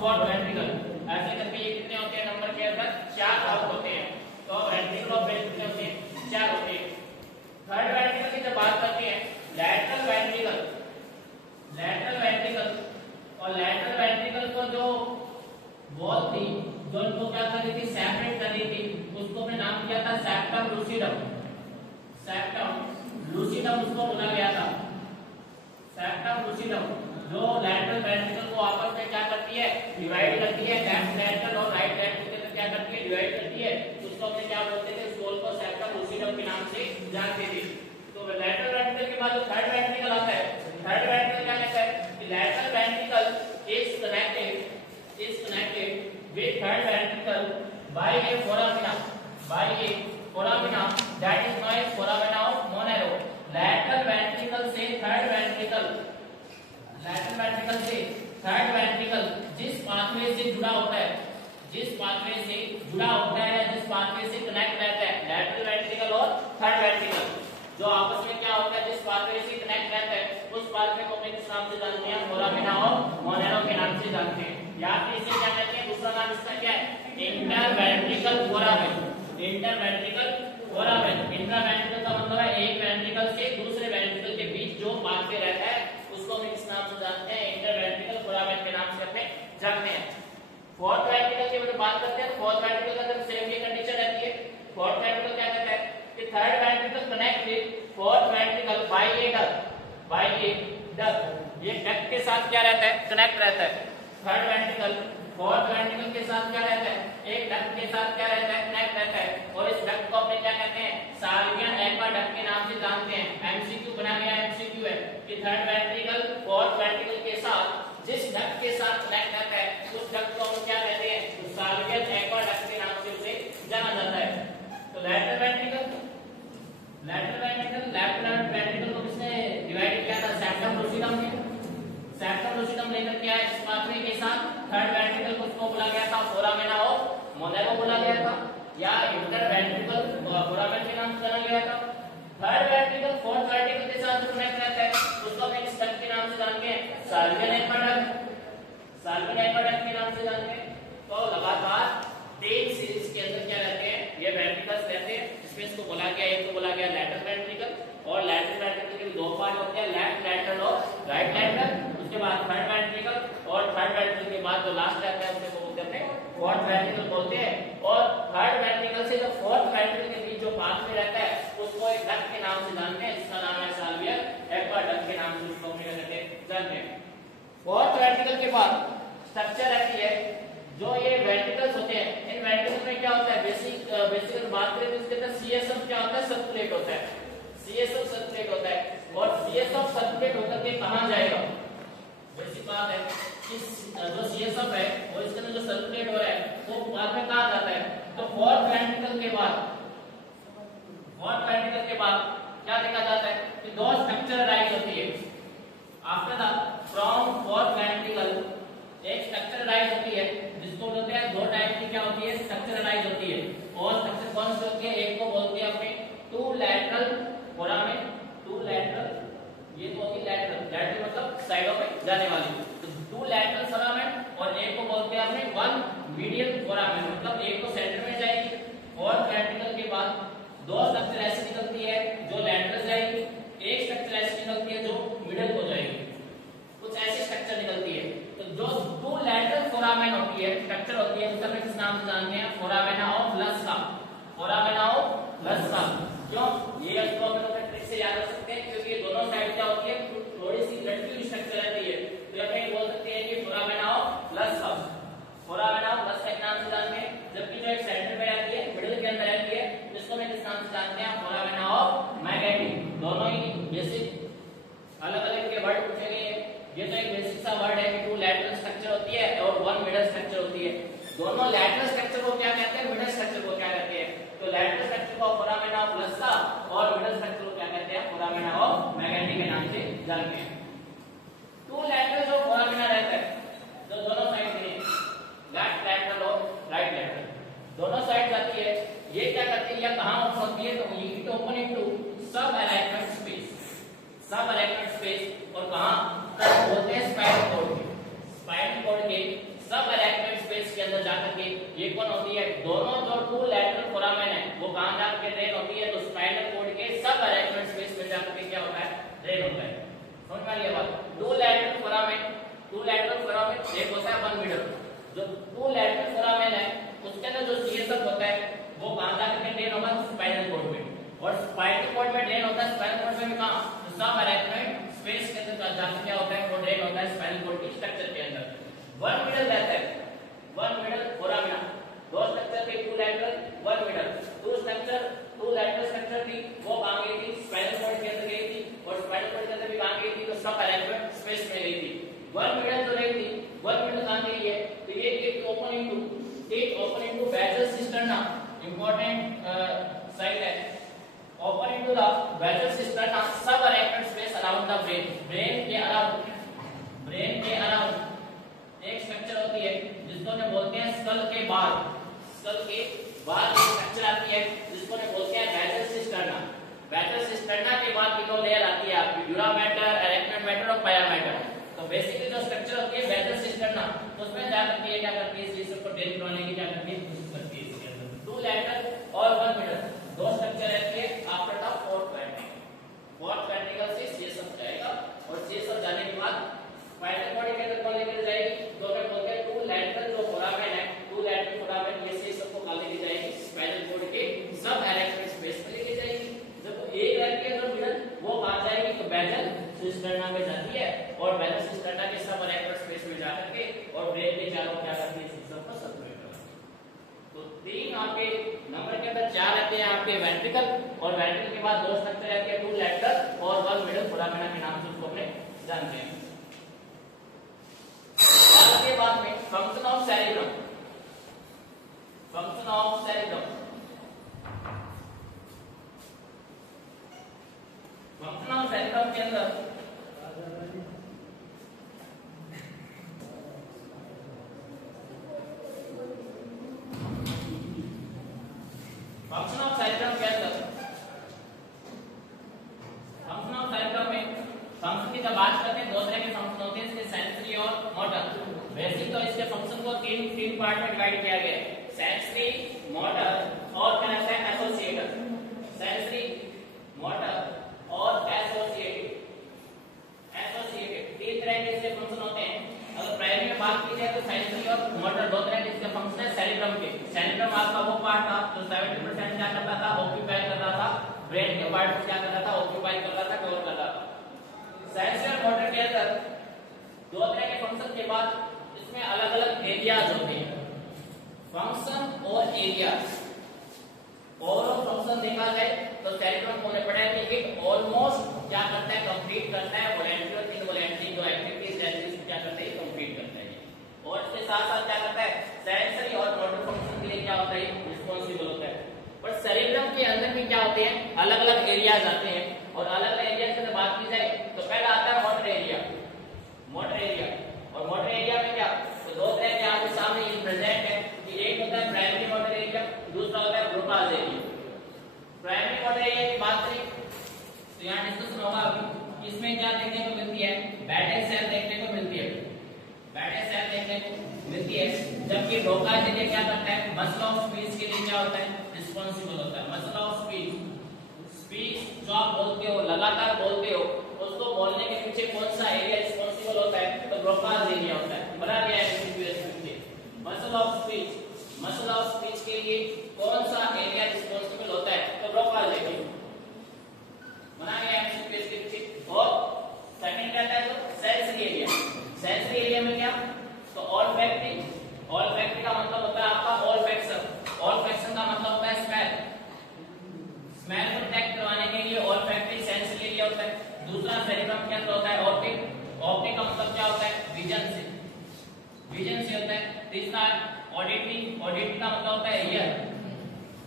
Fourth ventricle. ऐसे करके ये कितने होते हैं नंबर के अंदर 4 भाग होते हैं। तो वेंट्रिकल ऑफ ब्रेन कितने होते हैं 4 होते हैं। थर्ड वेंट्रिकल की जब बात करते हैं लैटरल वेंट्रिकल और लैटरल वेंट्रिकल को जो वॉल थी जो इनको क्या कर रही थी सेपरेट कर रही थी उसको हमने नाम दिया था सेप्टम लूसिडम उसको बोला गया था सेप्टम लूसिडम जो लैटरल वेंट्रिकल को आपस में क्या करती है डिवाइड करती है लेफ्ट लैटरल और राइट लैटरल के क्या करती है डिवाइड करती है उसको हमने क्या बोलते थे उस वॉल को सेप्टम लूसिडम के नाम से जानते थे। तो लैटरल वेंट्रिकल के बाद जो थर्ड वेंट्रिकल आता है थर्ड वेंट्रिकल क्या कहता है कि lateral ventricle is connected with third ventricle by a foramina that is known as foramina of Monero। lateral ventricle से third ventricle जिस पाथवे से जुड़ा होता है या जिस पाथवे से कनेक्ट रहता है lateral ventricle और third ventricle जो आपस में क्या होता है जिस पाथवे से कनेक्ट रहता है उस पाथवे को हम किस नाम से जानते हैं फोरामिना और मोनेरो के नाम से जानते हैं। या फिर इसे क्या कहते हैं दूसरा नाम इसका क्या है इंटरवेंट्रिकल फोरामेन। इंटरवेंट्रिकल का मतलब है एक वेंट्रिकल से दूसरे वेंट्रिकल के बीच जो पाथवे रहता है उसको हम किस नाम से जानते हैं इंटरवेंट्रिकल फोरामेन के नाम से अपने जानते हैं। फोर्थ वेंट्रिकल की बात करते हैं। फोर्थ वेंट्रिकल का जब सेम ये कंडीशन रहती है फोर्थ वेंट्रिकल क्या कहता है कि third ventricle connect with fourth ventricle by a duct. ये डक्ट के साथ क्या रहता है कनेक्ट रहता है। थर्ड वेंट्रिकल फोर्थ वेंट्रिकल के साथ क्या रहता है एक डक्ट के साथ क्या रहता है कनेक्ट रहता है और इस डक्ट को अपने क्या कहते हैं साल्वियन एक्वाडक्ट के नाम से जानते हैं। एमसीक्यू बना गया एमसीक्यू है कि थर्ड वेंट्रिकल फोर्थ वेंट्रिकल के साथ जिस डक्ट के साथ कनेक्ट रहता है उस डक्ट को हम क्या कहते हैं साल्वियन एक्वाडक्ट के नाम से उसे जाना जाता है। तो लैटरल वेंट्रिकल को किसने डिवाइड किया था सेप्टम लूसिडम लेकर के आया इस पाथवे के साथ थर्ड वेंट्रिकल को उसको बोला गया था फोरामेना ऑफ मोनेरो बोला गया था या इंटरवेंट्रिकल फोरामेन के नाम से जाना गया था। थर्ड वेंट्रिकल फोर्थ वेंट्रिकल के साथ जो कनेक्ट रहता है उसको हम किस डक्ट के नाम से जानते हैं साल्वियन एक्वाडक्ट के नाम से जानते हैं। तो लगातार 3 सीरीज के अंदर क्या रहते हैं ये वेंट्रिकल्स रहते हैं जिसमें इसको बोला गया एक को बोला गया लैटरल वेंट्रिकल और लैटरल वेंट्रिकल के 2 पार्ट होते हैं लेफ्ट लैटरल और राइट लैटरल। उसके बाद थर्ड वेंट्रिकल और थर्ड वेंट्रिकल के बाद जो लास्ट रहता है उसे बोलते हैं फोर्थ वेंट्रिकल बोलते हैं। और थर्ड वेंट्रिकल से जो फोर्थ वेंट्रिकल के बीच जो पाथवे रहता है उसको एक डक्ट के नाम से जानते हैं जिसका नाम है साल्वियन एक्वाडक्ट के नाम से उसको हम जानते हैं। फोर्थ वेंट्रिकल के बाद स्ट्रक्चर रहती है जो ये वेंट्रिकल्स होते हैं इन वेंट्रिकल में क्या होता है बेसिकल बात करें तो इसके अंदर सीएसएफ क्या होता है सर्कुलेट होता है और सीएसएफ सर्कुलेट होकर के कहां जाएगा बेसिक बात है कि जो सीएसएफ है और इसके अंदर जो सर्कुलेट हो रहा है वो बाद में कहां जाता है। तो फोर्थ वेंट्रिकल के बाद क्या देखा जाता है कि 2 स्ट्रक्चर राइज होती है after the from fourth ventricle एक स्ट्रक्चर राइज होती है जिसको बोलते हैं 2 टाइप की क्या होती है स्ट्रक्चर राइज होती है और स्ट्रक्चर कौन सी होती है एक को बोलते हैं अपने 2 लैटरल फोरामेन 2 लैटरल ये तो होती लैटरल मतलब साइडों में जाने वाली तो 2 लैटरल फोरामेन और एक को बोलते हैं अपने 1 मीडियल फोरामेन मतलब एक तो सेंटर में जाएगी। फोर्थ वेंट्रिकल के बाद 2 स्ट्रक्चर ऐसी निकलती है जो लैटरल जाएगी एक स्ट्रक्चर ऐसी निकलती है जो मिडिल को जाएगी कुछ ऐसी स्ट्रक्चर निकलती है। तो जो 2 लैटरल फोरामेन होती है स्ट्रक्चर होती है उसे किस नाम से जानते हैं फोरामेना ऑफ लस्का क्यों ये इसको हम लोग ट्रिक से याद रख सकते हैं क्योंकि ये दोनों साइड क्या होती है थोड़ी सी लटकी हुई स्ट्रक्चर रहती है तो यहाँ बोल सकते हैं कि फोरामेना ऑफ लस्का के नाम से जानते हैं। जबकि जो एक सेंटर में रहती है मिडिल के अंदर रहती है जिसको हम किस नाम से जानते हैं फोरामेना ऑफ मैग्नेटिक। दोनों ही बेसिक अलग अलग के वर्ड पूछे गए ये तो एक बेसिक सा वर्ड है कि 2 लैटरल स्ट्रक्चर होती है और 1 मिडल स्ट्रक्चर होती है। दोनों लैटरल स्ट्रक्चर को क्या कहते हैं मिडल स्ट्रक्चर को क्या कहते हैं तो लैटरल स्ट्रक्चर को फोरामेना ऑफ लस्का और मिडल स्ट्रक्चर को क्या कहते हैं फोरामेना ऑफ मैग्नेटिक के नाम से जानते हैं। 2 लैटरल जो फोरामेना रहता है जो दोनों साइड में लेफ्ट लैटरल और राइट लैटरल दोनों साइड जाती है ये क्या करती है या कहां ओपन होती है तो इट ओपन इनटू सब अलाइनमेंट स्पेस और कहां बोलते हैं स्पाइनल कॉर्ड के सब अरेक्नोइड स्पेस के अंदर जाकर के ये कौन होती है, दोनों जो टू लैटरल फोरामेन है वो कहां जाकर के ड्रेन होती है, तो स्पाइनल कॉर्ड के सब अरेक्नोइड स्पेस में जाकर के क्या होता है, ड्रेन होता है। समझ में आ रही है बात? टू लैटरल फोरामेन एक होता है वन मिडल, जो टू लैटरल फोरामेन है उसके अंदर जो सीएसएफ होता है वो कहां जाकर के ड्रेन होगा, स्पाइनल कॉर्ड में, और स्पाइनल कॉर्ड में ड्रेन होता है, स्पाइनल कॉर्ड में भी कहां, तो सब अरेक्नोइड स्पेस के अंदर जाकर क्या होता है, वो ड्रेन होता है स्पाइनल कॉर्ड की स्ट्रक्चर के अंदर। वन मिडल रहता है, वन मिडल फोरामिना, दो स्ट्रक्चर थे, two lateral one middle, two lateral structure थी वो कहां गई थी, स्पाइनल कॉर्ड के अंदर गई थी, और स्पाइनल कॉर्ड के अंदर भी कहां गई थी, तो सब अरेक्नोइड स्पेस में गई थी। वन मिडल जो रही थी, वन मिडल कहां गई है, तो ये एक open into basal cisterna, important site है, open into the basal cisterna, subarachnoid space around the brain, brain के अराउंड एक स्ट्रक्चर होती है जिसको ने बोलते हैं स्कल के बाहर एक स्ट्रक्चर आती है जिसको ने बोलते हैं बेसल सिस्टर्ना। बेसल सिस्टर्ना के बाद की दो लेयर आती है आपकी, ड्यूरा मैटर, अरेक्नोइड मैटर और पाया मैटर। तो बेसिकली जो स्ट्रक्चर होती है बेसल सिस्टर्ना, उसमें जाकर के क्या करती है, इस सबको ड्रेन करने की क्या करती है, कोशिश करती है। इसके अंदर टू लैटरल और वन मिडल दो स्ट्रक्चर रहती है आफ्टर द फोर्थ वेंट्रिकल से सीएसएफ जाएगा, और सीएसएफ जाने के बाद स्पाइनल बॉडी के अंदर कौन लेकर जाएगी, तो मैं बोलते हैं टू लैटरल जो फोरामेन है, टू लैटरल फोरामेन ये से सबको कहां लेके जाएगी, स्पाइनल कॉर्ड के सब अरेक्नोइड स्पेस में लेके जाएगी। जब एक रहती है तो मिडल वो कहां जाएगी, तो बेसल सिस्टर्ना में जाती है, और बेसल सिस्टर्ना के सब अरेक्नोइड स्पेस में जाकर के और ब्रेन के चारों क्या करती है, सिस्टम को सर्कुलेट करती है। तो तीन आपके नंबर के अंदर चार रहते हैं आपके वेंट्रिकल, और वेंट्रिकल के बाद दो स्ट्रक्चर रहते हैं टू लैटरल और वन मिडल फोरामेना के नाम से उसको अपने जानते हैं। के बाद में function of cerebrum, function of cerebrum के अंदर फंक्शन ऑफ सेरेब्रम में फंक्शन की जब बात करते हैं दो तरह के फंक्शन होते हैं, इसके सेंसरी और मोटर। बेसिक तो इसके फंक्शन को तीन पार्ट में डिवाइड किया गया है, सेंसरी, मोटर और क्या रहता है, एसोसिएटिव। सेंसरी, मोटर और एसोसिएटिव तीन तरह के इसके फंक्शन होते हैं। अगर प्राइमरी में बात की जाए तो सेंसरी और मोटर दो तरह के इसके फंक्शन है सेरेब्रम के। सेरेब्रम आपका वो पार्ट था जो 70% क्या करता था, ऑक्यूपाई कर रहा था, ब्रेन के पार्ट क्या कर रहा था, ऑक्यूपाई कर रहा था, कवर कर रहा था। सेंसरी और मोटर के अंदर दो तरह के फंक्शन के बाद इसमें अलग अलग एरियाज होते हैं, फंक्शन और एरियाज। ओवरऑल फंक्शन देखा जाए तो सेरेब्रम को हमने पढ़ा है कि इट ऑलमोस्ट क्या करता है, कंप्लीट करता है वॉलंटरी और इनवॉलंटरी जो एक्टिविटीज रहती है क्या करता है, कंप्लीट करता है। और इसके साथ साथ क्या करता है, सेंसरी और मोटर फंक्शन के लिए क्या होता है, रिस्पांसिबल होता है। बट सेरेब्रम के अंदर भी क्या होते हैं, अलग अलग एरियाज आते हैं, और अलग अलग एरियाज की बात की जाए तो पहला आता है मोटर एरिया। और मोटर एरिया में क्या, तो दो तरह के आपके सामने ये प्रेजेंट है कि एक होता है प्राइमरी मोटर एरिया, दूसरा होता है Broca's area. Primary motor area की बात करें तो यहाँ डिस्कशन होगा अभी, इसमें क्या देखने को मिलती है, बैटेल सेल देखने को मिलती है, जबकि ब्रोकास एरिया क्या करता है, मसल ऑफ स्पीच के लिए क्या होता है, रिस्पांसिबल होता है। मसल ऑफ स्पीच जो आप बोलते हो, लगातार बोलते हो, उसको बोलने के पीछे कौन सा एरिया रिस्पांसिबल होता है, तो ब्रोकास एरिया होता है। बना गया है मसल ऑफ स्पीच के लिए कौन सा एरिया रिस्पांसिबल होता है, तो ब्रोकास एरिया बना गया है के पीछे। और सेकंड कहता है तो सेंसरी एरिया में क्या, तो ऑल्फैक्टरी का मतलब होता है आपका ऑल्फैक्शन का मतलब होता है स्मेल को डिटेक्ट करवाने के लिए ऑल्फैक्टरी सेंसरी एरिया होता है। दूसरा सेरेब्रम के अंदर होता है ऑप्टिक का मतलब क्या होता है, विजन से होता है। तीसरा ऑडिटरी का मतलब होता है ईयर,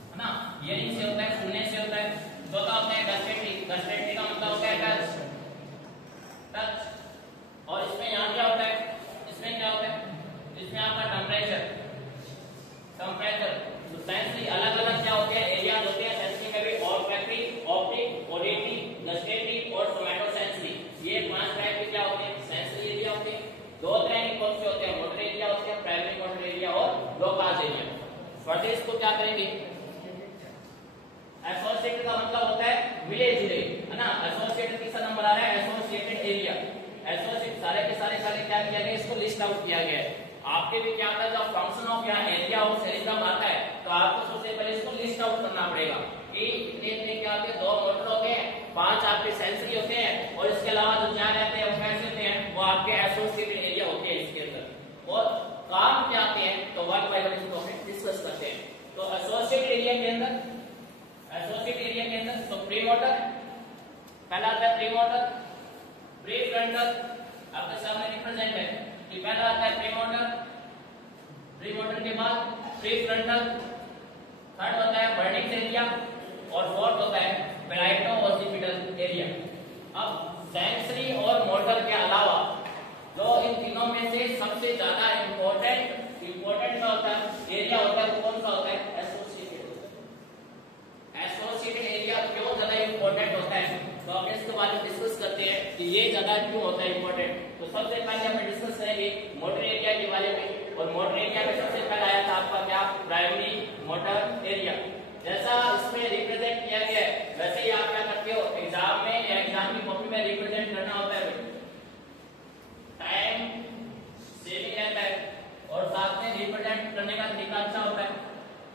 है ना, हियरिंग से होता है, सुनने से होता है। चौथा होता है गस्टेटरी का मतलब होता है टच। और इसमें यहाँ क्या होता है, इसमें आपका टेम्परेचर। तो सेंसरी अलग अलग क्या होते हैं, एरियाज होते हैं। सेंसरी में भी ऑल्फैक्टरी, ऑप्टिक, ऑडिटरी, गस्टेटरी और सोमैटोसेंसरी, ये 5 टाइप के क्या होते हैं, सेंसरी एरिया होते हैं। दो तरह के कौन से होते हैं, मोटर एरिया होते हैं, बढ़ते इसको क्या करेंगे, एसोसिएटेड का मतलब होता है मिले जुले, है ना। एसोसिएटेड किसका नंबर आ रहा है, एसोसिएटेड एरिया। एसोसिएट सारे के सारे क्या किया गया, इसको लिस्ट आउट किया गया है। आपके भी क्या आता है, जब फंक्शन ऑफ यहाँ एरिया ऑफ सेरिज्म आता है तो आपको सबसे पहले इसको लिस्ट आउट करना पड़ेगा कि इतने इतने क्या होते हैं, 2 मोटर होते हैं, 5 आपके सेंसरी होते हैं, और इसके अलावा जो जहाँ रहते हैं वो कैसे होते हैं, वो आपके एसोसिएटेड एरिया होते हैं इसके अंदर। और काम क्या आते हैं तो वन बाय वन इसको हम डिस्कस करते हैं। तो एसोसिएटेड एरिया के अंदर, एसोसिएटेड एरिया के अंदर तो प्री मोटर पहला आता है, प्री मोटर, प्री फ्रंटल आपके सामने रिप्रेजेंट है कि पहला आता है प्री मोटर, प्री मोटर के बाद प्री फ्रंटल, थर्ड होता है वर्निक्स एरिया, और फोर्थ होता है पेराइटो ओसिपिटल एरिया। अब सेंसरी और मोटर के अलावा जो इन तीनों में से सबसे ज्यादा इंपॉर्टेंट क्या होता है, एरिया होता है, वो कौन सा होता है, एसोसिएटेड। एसोसिएटेड एरिया क्यों ज्यादा इंपॉर्टेंट होता है, तो हम इसके बारे में डिस्कस करते हैं कि ये ज्यादा क्यों होता है इंपॉर्टेंट। तो सबसे पहले हम डिस्कस करेंगे मोटर एरिया के बारे में, और मोटर एरिया में सबसे पहले आया था आपका क्या, प्राइमरी मोटर एरिया। जैसा इसमें रिप्रेजेंट किया गया है वैसे ही आप क्या करते हो, एग्जाम में या एग्जाम की कॉपी में रिप्रेजेंट करना होता है, टाइम सेविंग रहता है, और साथ में रिप्रेजेंट करने का तरीका अच्छा होता है,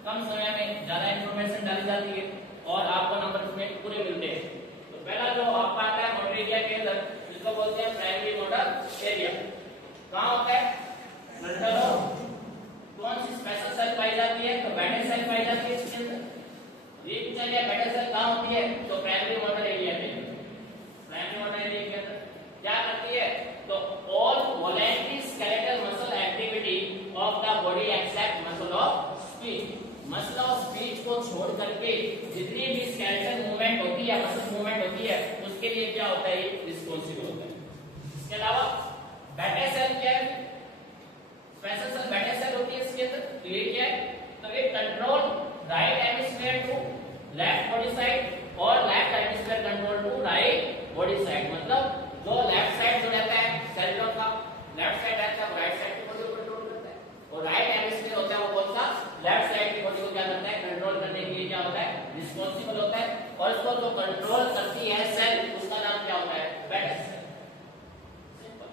कम समय में ज्यादा इंफॉर्मेशन डाली जाती है और आपको नंबर उसमें पूरे मिलते हैं। तो पहला जो आपका आता है मोटर एरिया के अंदर, इसको बोलते हैं प्राइमरी मोटर एरिया। कहाँ होता है, फ्रंटल लोब। कौन सी स्पेशल सेल पाई जाती है, तो बेडल सेल पाई जाती है इसके अंदर। ये चलिए बेडल सेल कहाँ होती है, तो प्राइमरी मोटर एरिया में। प्राइमरी मोटर एरिया के अंदर क्या करती है, तो all voluntary skeletal muscle activity of the body except muscle of speech. Muscle of speech को छोड़ करके जितनी भी स्केलेटल मूवमेंट होती है, मसल मूवमेंट होती है, उसके लिए क्या होता है, रिस्पांसिबल होता है। इसके अलावा बेडल सेल क्या है, स्पेशल सेल बेडल सेल होती है इसके अंदर। तो ये क्या है, तो ये control right hemisphere to left body side और left hemisphere control to right body side. मतलब जो लेफ्ट साइड जो रहता है सेरेब्रम का, लेफ्ट साइड रहता है वो राइट साइड की बॉडी को कंट्रोल करता है, और राइट हेमिस्फीयर होता है वो कौन सा, लेफ्ट साइड की बॉडी को क्या करता है, कंट्रोल करने के लिए क्या होता है, रिस्पांसिबल होता है। और इसको जो कंट्रोल करती है सेल, उसका नाम क्या होता है, बेडल सेल। सिंपल।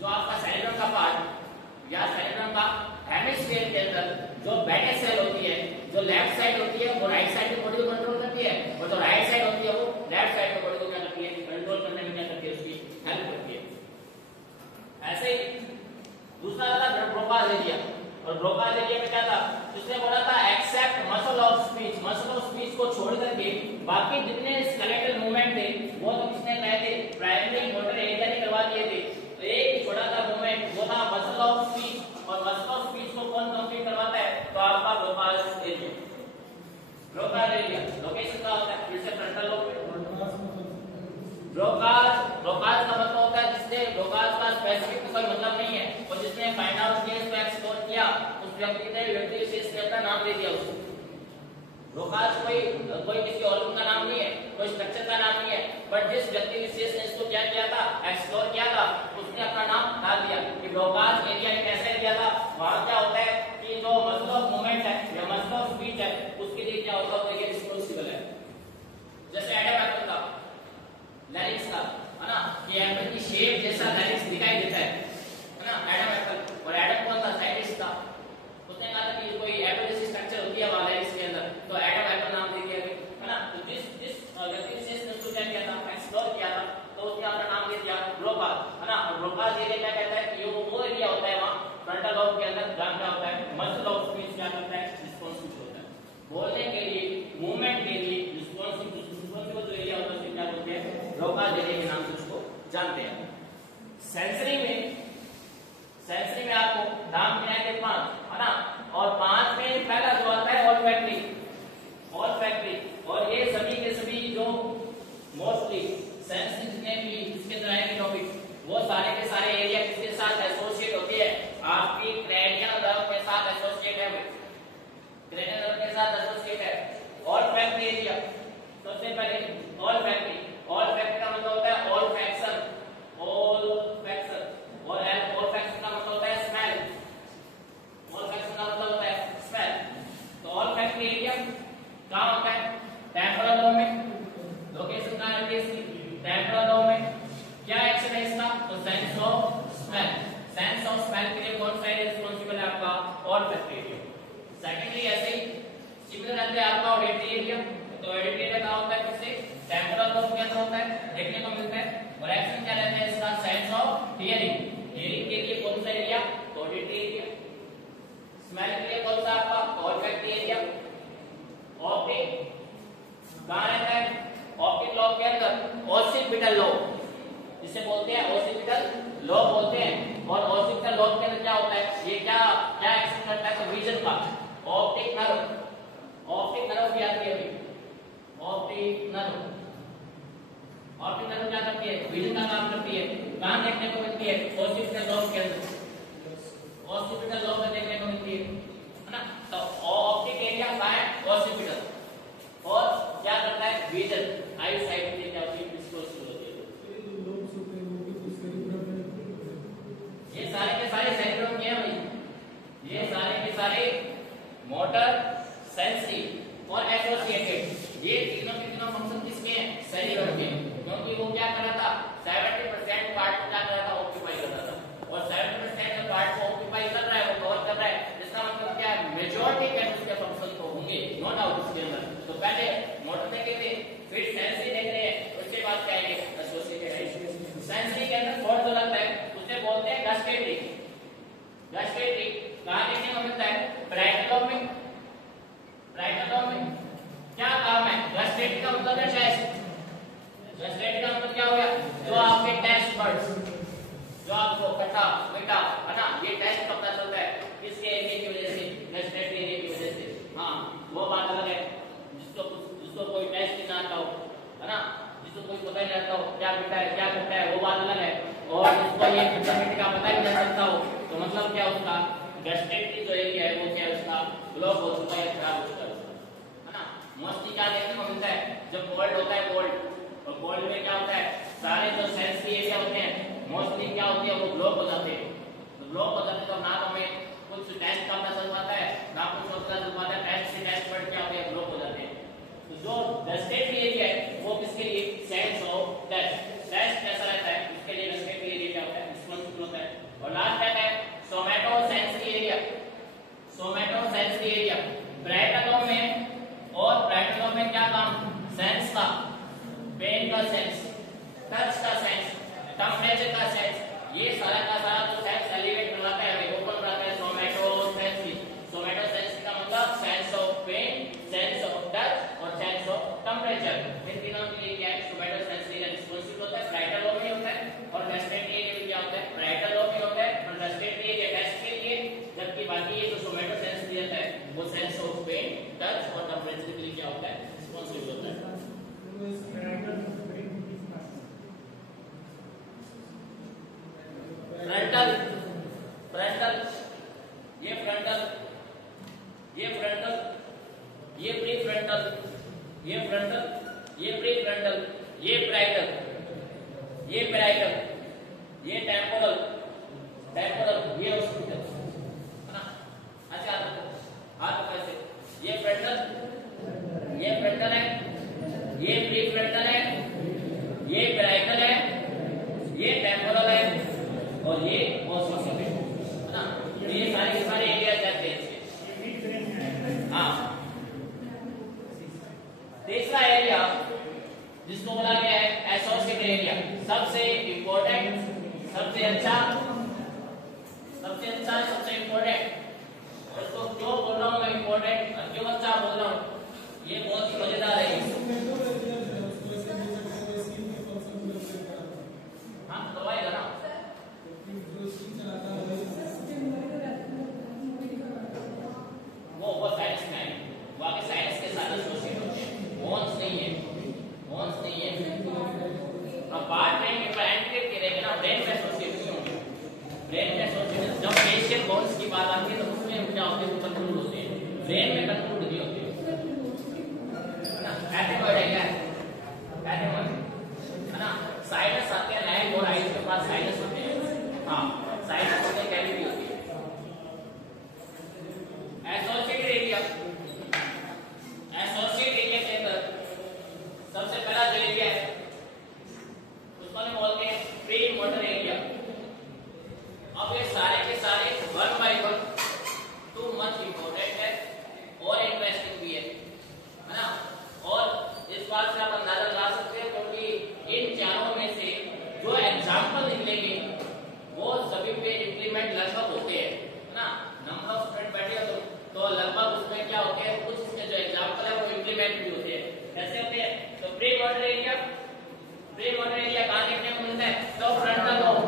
जो आपका सेरेब्रम का पार्ट या सेरेब्रम का हेमिस्फीयर के अंदर जो बेडल सेल होती है, जो लेफ्ट साइड होती है वो राइट साइड की बॉडी को कंट्रोल करती है, और जो राइट साइड होती है वो लेफ्ट साइड की बॉडी को क्या करती है, कंट्रोल करने में क्या करती है, उसकी हेल्प करती है। ऐसे ही दूसरा था ब्रोकास एरिया, और ब्रोकास एरिया में क्या था, उसने बोला था except muscle of speech. Muscle of speech को छोड़ करके बाकी जितने स्केलेटल मूवमेंट थे वो तो किसने कराए थे, प्राइमरी मोटर एरिया ने करवा दिए थे। तो एक छोटा सा मूवमेंट वो था मसल ऑफ स्पीच, और मसल ऑफ स्पीच को कौन कंप्लीट करवाता है, तो आपका Broca's area. Broca's area location का होता है, जैसे फ्रंटल लोब। ब्रोकास का मतलब होता है जिसने, ब्रोकास का स्पेसिफिक कोई मतलब नहीं है, और जिसने फाइंड आउट किया, इसको एक्सप्लोर किया, उस व्यक्ति विशेष ने अपना नाम दे दिया उसको। ब्रोकास कोई किसी ऑर्गन का नाम नहीं है, कोई स्ट्रक्चर का नाम नहीं है, बट जिस व्यक्ति विशेष ने इसको क्या किया था, एक्सप्लोर किया था, उसने अपना नाम डाल दिया कि ब्रोकास एरिया ने कैसे किया था। वहां क्या होता है कि जो मसल ऑफ मूवमेंट है या मसल ऑफ स्पीच है, उसके लिए क्या होता है, ये रिस्पांसिबल है। जैसे एडम एप्पल का लैरिक्स का, है ना, ये एप्पल की शेप जैसा लैरिक्स दिखाई देता है ना, एडम एप्पल। और एडम कौन था, साइंटिस्ट था, उसने कहा था कि कोई एप्पल जैसी स्ट्रक्चर होती है वहां लैरिक्स के अंदर, तो एडम एप्पल नाम दे दिया गया, है ना। तो जिस व्यक्ति विशेष ने उसको क्या किया था, एक्सप्लोर किया था, तो उसने अपना नाम दे दिया ब्रोकास, है ना। और ब्रोकास एरिया क्या कहता है कि ये वो एरिया होता है वहां फ्रंटल लोब के अंदर, जहां क्या होता है, मसल ऑफ स्पीच क्या करता है, रिस्पांसिबल होता है, बोलने के लिए, मूवमेंट के लिए रिस्पांसिबल जो एरिया होता है, क्या बोलते हैं, ब्रोकास एरिया के नाम से उसको जानते हैं। सेंसरी में आपको नाम गिनाए थे 5, है ना, और 5 में पहला जो आता है ऑल्फैक्टरी, और ये सभी के सभी जो मोस्टली सेंसरी जितने भी इसके अंदर आएंगे टॉपिक, वो सारे के सारे एरिया किसके साथ एसोसिएट होते हैं, आपकी क्रेनियल नर्व के साथ एसोसिएट है, क्रेनियल नर्व के साथ एसोसिएट है। ऑल्फैक्टरी एरिया, सबसे पहले ऑल्फैक्टरी का मतलब होता है ऑल्फैक्शन, और ऑल्फैक्शन का मतलब होता है स्मेल, ऑल्फैक्शन का मतलब होता है स्मेल। कहाँ होता है? टेम्पोरल लोब में। लोकेशन कहाँ रहती है इसकी? टेम्पोरल लोब में। क्या एक्शन है इसका? तो sense of smell. Sense of smell के लिए कौन सा एरिया रिस्पांसिबल है आपका? Olfactory area. सेकेंडली ऐसे ही सिमिलर रहता है आपका ऑडिटरी एरिया। तो ऑडिटरी एरिया कहाँ होता है? फिर से टेम्पोरल लोब के अंदर होता है, देखने को मिलता है। और एक्शन क्या रहता है इसका? Sense of hearing. हियरिंग के लिए कौन सा एरिया? Auditory area. स्मेल के लिए कौन सा आपका? Olfactory area. ऑप्टिक कहाँ रहता है? ऑप्टिक लोब के अंदर ओसिपिटल लोब, जिसे बोलते हैं ओसिपिटल लोब बोलते हैं। और ओसिपिटल लोब के अंदर क्या होता है? ये क्या क्या एक्शन करता है? तो विजन का। ऑप्टिक नर्व, ऑप्टिक नर्व भी आती है अभी। ऑप्टिक नर्व, ऑप्टिक नर्व क्या करती है? विजन का काम करती है। कहाँ देखने को मिलती है? ओसिपिटल लोब के अंदर। ओसिपिटल लोब में देखने को मिलती है ना। तो ऑप्टिक एरिया कहाँ है? ओसिपिटल। और क्या करता है? विजन, आई साइट के क्या होती है? ये सारे के सारे सेरेब्रम के हैं भाई। ये सारे के सारे मोटर, सेंसरी और एसोसिएटेड, ये तीनों के तीनों फंक्शन किसके हैं? सेरेब्रम के। क्योंकि वो क्या कर रहा था? 70% पार्ट को क्या कर रहा था? ऑक्यूपाई कर रहा था। और 70% जो पार्ट को ऑक्यूपाई कर रहा है, वो कवर कर रहा है। इसका मतलब क्या है? मेजॉरिटी के उसके फंक्शन तो होंगे, नो डाउट इसके अंदर। तो पहले मोटर देखेंगे, फिर सेंसरी देख रहे हैं, उसके बाद क्या आएंगे? एसोसिएटेड। सेंसरी के अंदर फोर्थ जो लगता है उसे बोलते हैं गस्टेटरी। गस्टेटरी कहाँ देखने को मिलता है? पैराइटल लोब में। पैराइटल लोब में क्या काम है? गस्टेटरी का मतलब है टेस्ट। गस्टेटरी का मतलब क्या हो गया? जो आपके टेस्ट बड्स, जो आपको खट्टा मीठा है ना, ये टेस्ट पता चलता है किसके एरिया की वजह से? गस्टेटरी एरिया की वजह से। हाँ, वो बात अलग है। जिसको कोई टेस्ट नहीं आता हो, है ना, जिसको कोई पता नहीं रहता हो क्या मीठा है क्या खट्टा है, वो बात अलग है। और जिसको ये खट्टा मीठे का पता ही नहीं चलता हो, तो मतलब क्या उसका गस्टेटरी जो एरिया है वो क्या है? उसका ब्लॉक हो चुका है, खराब हो चुका है ना। मोस्टली क्या देखने को मिलता है? जब कोल्ड होता है, कोल्ड, और कोल्ड में क्या होता है? सारे जो सेंसरी एरिया होते हैं मोस्टली क्या होती है? वो ब्लॉक हो जाते हैं। तो ब्लॉक हो जाते हैं तो ना तो हमें कुछ टेस्ट का पता चल पाता है, ना कुछ पता चल पाता है। टेस्ट से टेस्ट वर्ड क्या होते हैं? ब्लॉक हो जाते हैं। तो जो गस्टेटरी एरिया है वो किसके लिए? Sense of test. टेस्ट कैसा रहता है? उसके लिए गस्टेटरी एरिया क्या होता है? रिस्पांसिबल होता है। और लास्ट क्या है? सोमैटो sensory area. सोमैटो sensory area parietal lobe में। और पैराइटल लोब में क्या काम? सेंस का, पेन का सेंस, टच का सेंस, टेम्परेचर का सेंस, ये सारा का सारा जो सेंस एलिवेट बनाता है वो कौन बनाता है? सोमैटो सेंसरी। सोमैटो सेंसरी का मतलब sense of pain, sense of touch और सेंस ऑफ टेम्परेचर। इन तीनों के लिए क्या है? सोमैटो सेंसरी का रिस्पांसिबल होता है। पैराइटल लोब में होता है। और गस्टेटरी एरिया में क्या होता है? पैराइटल लोब में होता है और गस्टेटरी एरिया टेस्ट के लिए, जबकि बाकी ये जो सोमैटो सेंसरी रहता है वो सेंस ऑफ पेन, टच और टेम्परेचर के लिए क्या होता है? रिस्पांसिबल होता है। फ्रंटल, फ्रंटल, ये फ्रंटल, ये फ्रंटल, ये प्री फ्रंटल, ये फ्रंटल, ये प्री फ्रंटल, ये पैराइटल, ये पैराइटल, ये टेम्पोरल, टेम्पोरल, ये ओसिपिटल, है ना। अच्छा हाथ कैसे? ये फ्रंटल, ये फ्रंटल है, ये प्री फ्रंटल है, ये पैराइटल है, ये टेम्पोरल है और ये ओसिपिटल, है ना। ये सारे सारे एरिया जाते हैं इसके। हाँ, तीसरा एरिया जिसको बोला गया है एसोसिएटेड एरिया, सबसे इंपॉर्टेंट, सबसे अच्छा, सबसे इंपॉर्टेंट। उसको क्यों बोल रहा हूँ मैं इंपॉर्टेंट और क्यों अच्छा बोल रहा हूँ? ये बहुत ही मजेदार है। हाँ, दवाई ना वो साइंस में है, वो आगे साइंस के साथ एसोसिएट होते हैं। होन्स नहीं है, होन्स नहीं है। अब बात ब्रेन में एंटीडेट की रहेगी ना, ब्रेन में एसोसिएट नहीं होंगे। ब्रेन में एसोसिएट जब फेशियल बोन्स की बात आती है तो उसमें क्या होते हैं? कंक्लूड होते हैं। ब्रेन में कंक्लूड नहीं होते ना। एथेमॉइड है क्या? एथेमॉइड, है ना। साइनस आते हैं, नैन और आइज के पास साइनस होते हैं। हाँ, साइनस होते हैं, कैविटी होती है। एसोसिएटेड एरिया, एसोसिएटेड कैसे होते हैं? तो प्री मोटर एरिया कहां देखने को मिलता है? तो फ्रंटल लोब,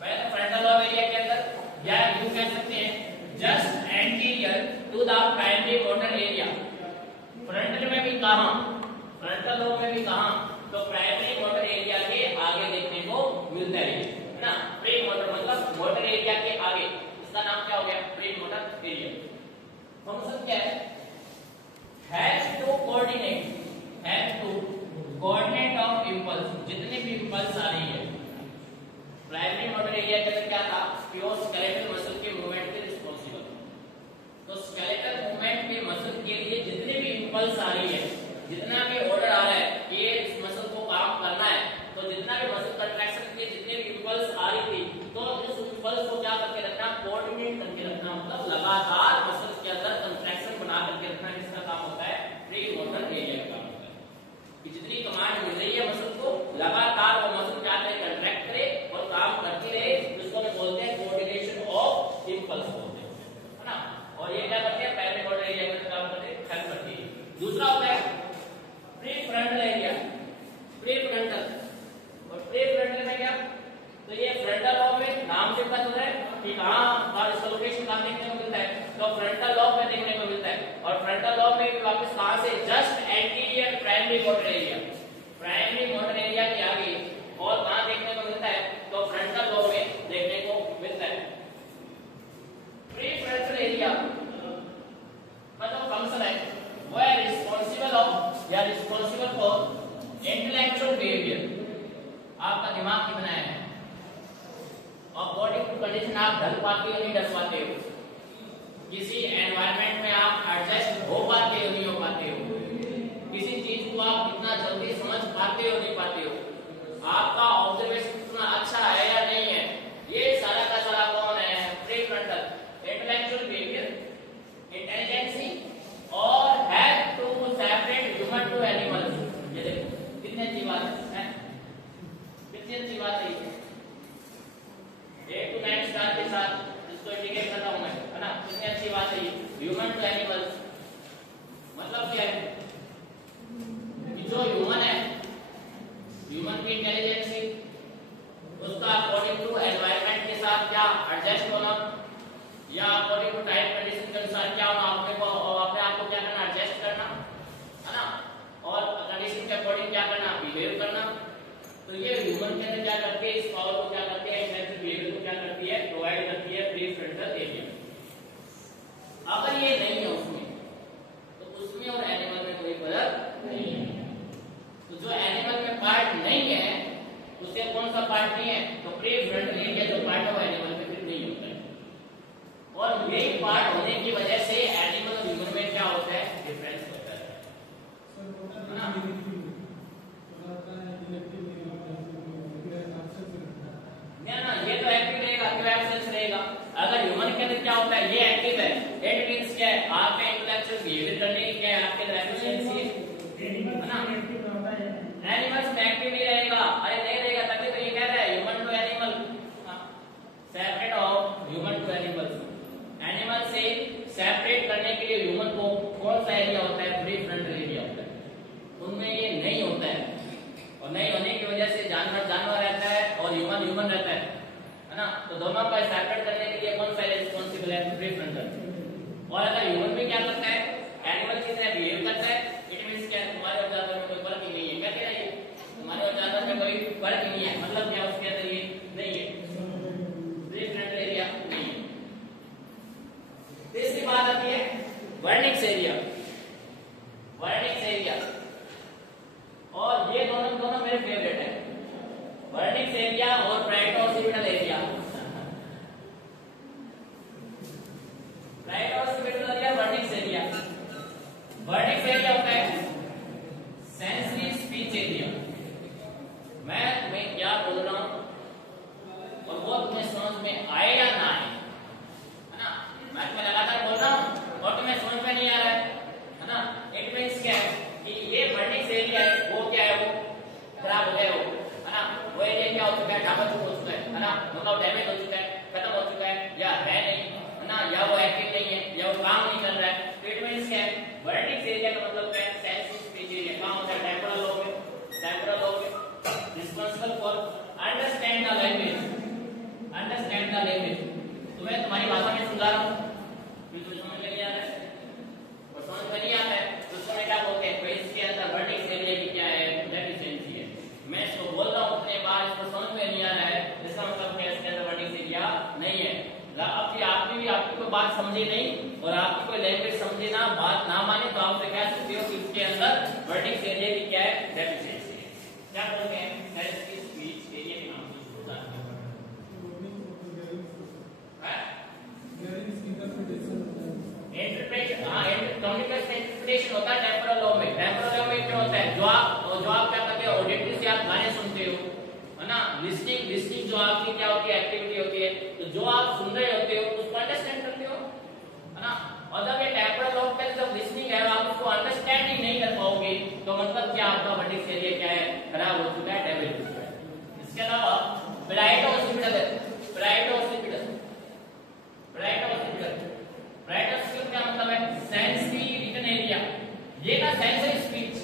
पहले तो फ्रंटल लोब एरिया के अंदर, या यूं कह सकते हैं just anterior to the primary motor area. Frontal में भी कहां? फ्रंटल लोब में भी कहां? तो प्राइमरी मोटर एरिया के आगे देखने को मिलता है ना। प्री मोटर मतलब मोटर एरिया के आगे, इसका नाम क्या हो गया? Pre motor area. फंक्शन क्या है? Has to coordinate of impulse, जितने भी इंपल्स आ रही है। प्राइमरी मोटर एरिया के अंदर क्या था कि वो स्केलेटल मसल के मूवमेंट के रिस्पांसिबल। तो स्केलेटल मूवमेंट के मसल के लिए जितने भी इंपल्स आ रही है, जितना भी ऑर्डर आ रहा है कि इस मसल को काम करना है, तो जितना भी मसल कंट्रैक्शन के जितने भी इंपल्स आ रही थी, तो इस इंपल्स को क्या करके रखना? कोऑर्डिनेट करके रखना, मतलब लगातार मसल के अंदर कंट्रैक्शन बना करके रखना। किसका काम होता है? प्री मोटर एरिया का काम होता है कि जितनी कमांड मिल रही है मसल को, लगातार वो मसल क्या करे? कंट्रैक्ट करे और काम करती रहे, जिसको हम बोलते हैं कोऑर्डिनेशन ऑफ इंपल्स बोलते हैं, है ना। और ये क्या करते हैं? प्राइमरी मोटर एरिया में काम करते हैं, हेल्प करती है। दूसरा होता है pre frontal area, pre frontal. और प्री फ्रंटल में क्या? तो ये फ्रंटल लॉब में नाम से पता चल रहा है कि कहां और इसका लोकेशन कहां देखने को मिलता है? तो फ्रंटल लॉब में देखने को मिलता है। और फ्रंटल लॉब में भी वापस कहां से? Just anterior primary motor area, primary motor area के आगे। और कहां देखने को मिलता है? तो फ्रंटल लॉब में देखने को मिलता है। प्री फ्रंटल एरिया मतलब फंक्शन है, वो है रिस्पांसिबल ऑफ या रिस्पांसिबल फॉर इंटेलेक्चुअल बिहेवियर। आपका दिमाग कितना है, अकॉर्डिंग टू कंडीशन आप ढल पाते हो नहीं ढल पाते हो, किसी एनवायरनमेंट में आप एडजस्ट हो पाते हो नहीं हो पाते हो, किसी चीज को आप कितना जल्दी समझ पाते हो नहीं पाते हो, आपका ऑब्जर्वेशन कितना अच्छा है या नहीं है, ये सारा का सारा कौन है? Prefrontal. Intellectual behaviour, intelligence और have to separate human to animals. ये देखो कितनी अच्छी बात है, कितनी अच्छी बात है ये। 8 to 9 स्टार के साथ इसको इंडिकेट करता हूं मैं, है ना। कितनी अच्छी बात है ये, ह्यूमन टू एनिमल्स। मतलब क्या है कि जो ह्यूमन है, ह्यूमन की इंटेलिजेंसी, उसका अकॉर्डिंग टू एनवायरनमेंट के साथ क्या एडजस्ट होना, या अकॉर्डिंग टू टाइम कंडीशन के अनुसार क्या होना, अपने आप को क्या करना? एडजस्ट करना, है ना। और कंडीशन के अकॉर्डिंग क्या करना? बिहेव करना। तो ये ह्यूमन के अंदर क्या करती है? इस पावर को क्या करती है? इंटेलेक्चुअल बिहेवियर को क्या करती है? प्रोवाइड करती है प्री फ्रंटल एरिया। अगर ये नहीं है उसमें, तो उसमें और एनिमल में कोई फर्क नहीं है। तो जो एनिमल में पार्ट नहीं है, उससे कौन सा पार्ट नहीं है? तो प्री फ्रंटल एरिया जो पार्ट है वो एनिमल में फिर नहीं होता है। और यही पार्ट होने की वजह से एनिमल और ह्यूमन में क्या होता है? डिफरेंस होता है ना। ना ये तो एक्टिव रहेगा, क्यों एब्सेंस रहेगा? अगर ह्यूमन के अंदर क्या होता है? ये एक्टिव है, इट मींस क्या है? आपके इंटेलेक्चुअल बिहेवियर करने की क्या है? आपके अंदर एफिशिएंसी है ना। एनिमल्स में एक्टिव नहीं रहेगा, अरे नहीं रहेगा, तभी तो ये कह रहा है human to animal, separate of human to animals. Animal से सेपरेट करने के लिए ह्यूमन को कौन सा एरिया होता है? प्री फ्रंटल एरिया होता है। उनमें ये नहीं होता है, और नहीं होने की वजह से जानवर जानवर रहता है और ह्यूमन ह्यूमन रहता है ना। तो दोनों का सेपरेट करने के लिए कौन सा रिस्पांसिबल है? Pre frontal. और अगर ह्यूमन में क्या करता है? एनिमल की तरह बिहेव करता है, इट मींस क्या? तुम्हारे और जानवर में कोई फर्क ही नहीं है। क्या कह रहा है? तुम्हारे और जानवर में कोई फर्क ही नहीं है, मतलब क्या? उसके अंदर ये नहीं है, प्री फ्रंटल एरिया नहीं है। तीसरी बात आती है वर्निक्स एरिया। वर्निक्स एरिया, और ये दोनों मेरे फेवरेट है, वर्निक्स एरिया और ब्राइटोसिपिटल एरिया। ब्राइटोसिपिटल area, Wernicke's area. Wernicke's area होता है सेंसरी स्पीच एरिया। मैं तुम्हें क्या बोल रहा हूं और वो तुम्हें समझ में आए या ना आए, है ना। मैं तुम्हें लगातार बोल रहा हूं और तुम्हें समझ में नहीं आ रहा है ना। इट मींस क्या है कि ये वर्निक्स एरिया है, वो क्या है? वो खराब हो गया, वो, है ना। वो एरिया क्या हो चुका है? डैमेज हो चुका है ना। मतलब डैमेज हो चुका है, खत्म हो चुका है, या है नहीं, है ना, या वो एक्टिव नहीं है, या वो काम नहीं कर रहा है। तो इट मींस क्या है? वर्निक्स एरिया का मतलब क्या है? सेंसरी समझी नहीं और आपकी कोई लैंग्वेज समझे ना, बात ना माने, तो आप कह सकते हो कि उसके अंदर वर्डिंग एरिया की क्या है, डेफिशिएंसी है। क्या बोलते हैं, दैट इज की स्पीच एरिया के नाम से होता है। इंटरप्रेशन, हां कम्युनिकेशन इंटरप्रिटेशन होता है टेम्पोरल लॉ में। टेम्पोरल लॉ में क्या होता है, जो आप क्या करते हो, ऑडिटरी से आप गाने सुनते हो, है ना, लिसनिंग जो आपकी क्या होती है, एक्टिविटी होती है, तो जो आप सुन रहे होते हो उसको अंडरस्टैंड करते हो, है ना। और जब ये टेम्पोरल लॉब का जब लिसनिंग है आप उसको अंडरस्टैंड ही नहीं कर पाओगे, तो मतलब क्या आपका वर्डिंग एरिया क्या है, खराब हो चुका है, डैमेज हो चुका है। इसके अलावा ब्राइट ऑसिपिटल है, ब्राइट ऑसिपिटल क्या मतलब है, सेंसरी रिटन एरिया। ये ना सेंसरी स्पीच,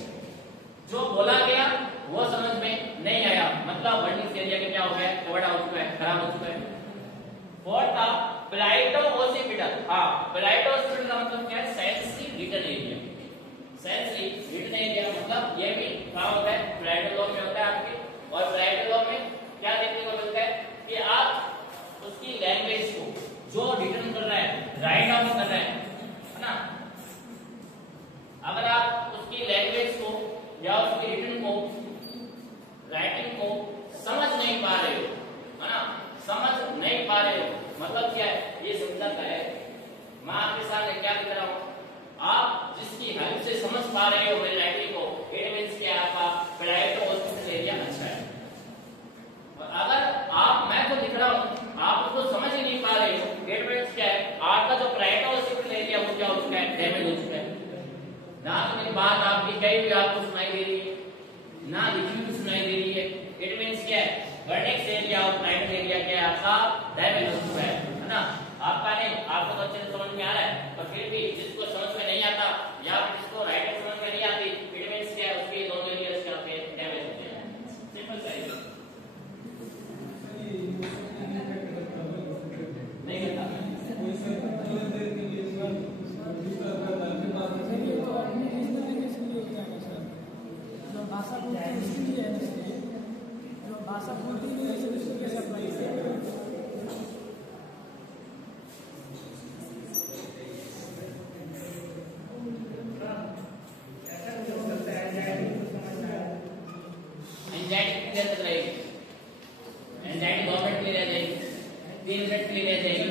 जो बोला गया वो समझ में नहीं आया, मतलब वर्डिंग एरिया के क्या हो गया, कवर्ड हो चुका है, खराब हो चुका है। फोर्थ था ब्राइटो ओसिपिटल। हां, ब्राइटो ओसिपिटल का मतलब क्या है, sensory written area. Sensory written area मतलब ये भी कहां होता है, ब्राइटो लॉ में होता है आपके। और ब्राइटो लॉ में क्या देखने को मिलता है कि आप उसकी लैंग्वेज को जो रिटन कर रहा है, राइट डाउन कर रहा है ना, अगर आप उसकी लैंग्वेज को या उसकी रिटन को, राइटिंग को समझ नहीं पा रहे हो, है ना, समझ नहीं पा रहे हो, मतलब क्या है, ये समझाता है, मैं आपके सामने क्या लिख रहा हूं, आप जिसकी हेल्प से समझ पा रहे हो मेरी राइटिंग को, इट मींस कि आपका ब्राइट ऑसिपिटल एरिया अच्छा है। और अगर मैं तो लिख रहा हूं आप उसको समझ ही नहीं पा रहे हो, इट मींस क्या है, आपका जो ब्राइट ऑसिपिटल एरिया वो क्या हो चुका है, डैमेज हो चुका है। ना तो मेरी बात आपकी कहीं भी आपको सुनाई दे रही है, ना लिखी हुई सुनाई दे रही है, इट मींस क्या है, वर्डिंग एरिया और राइटिंग एरिया क्या है, आपका डैमेज हो चुका है ना। आपका नहीं, आपको तो अच्छे से समझ में आ रहा है, पर फिर भी जिसको समझ में नहीं आता या जिसको राइटिंग समझ में नहीं आती, इट मींस क्या है, उसके दोनों एरियाज क्या होते हैं, डैमेज होते हैं। सिंपल सा है, नहीं करता भाषा बोलते हैं उसके लिए है, जो भाषा बोलती है उसको कैसे अप्लाई करें। एंजाइटी गवर्नमेंट के लिए रह जाएगी, 3 मिनट के लिए रह जाएगी।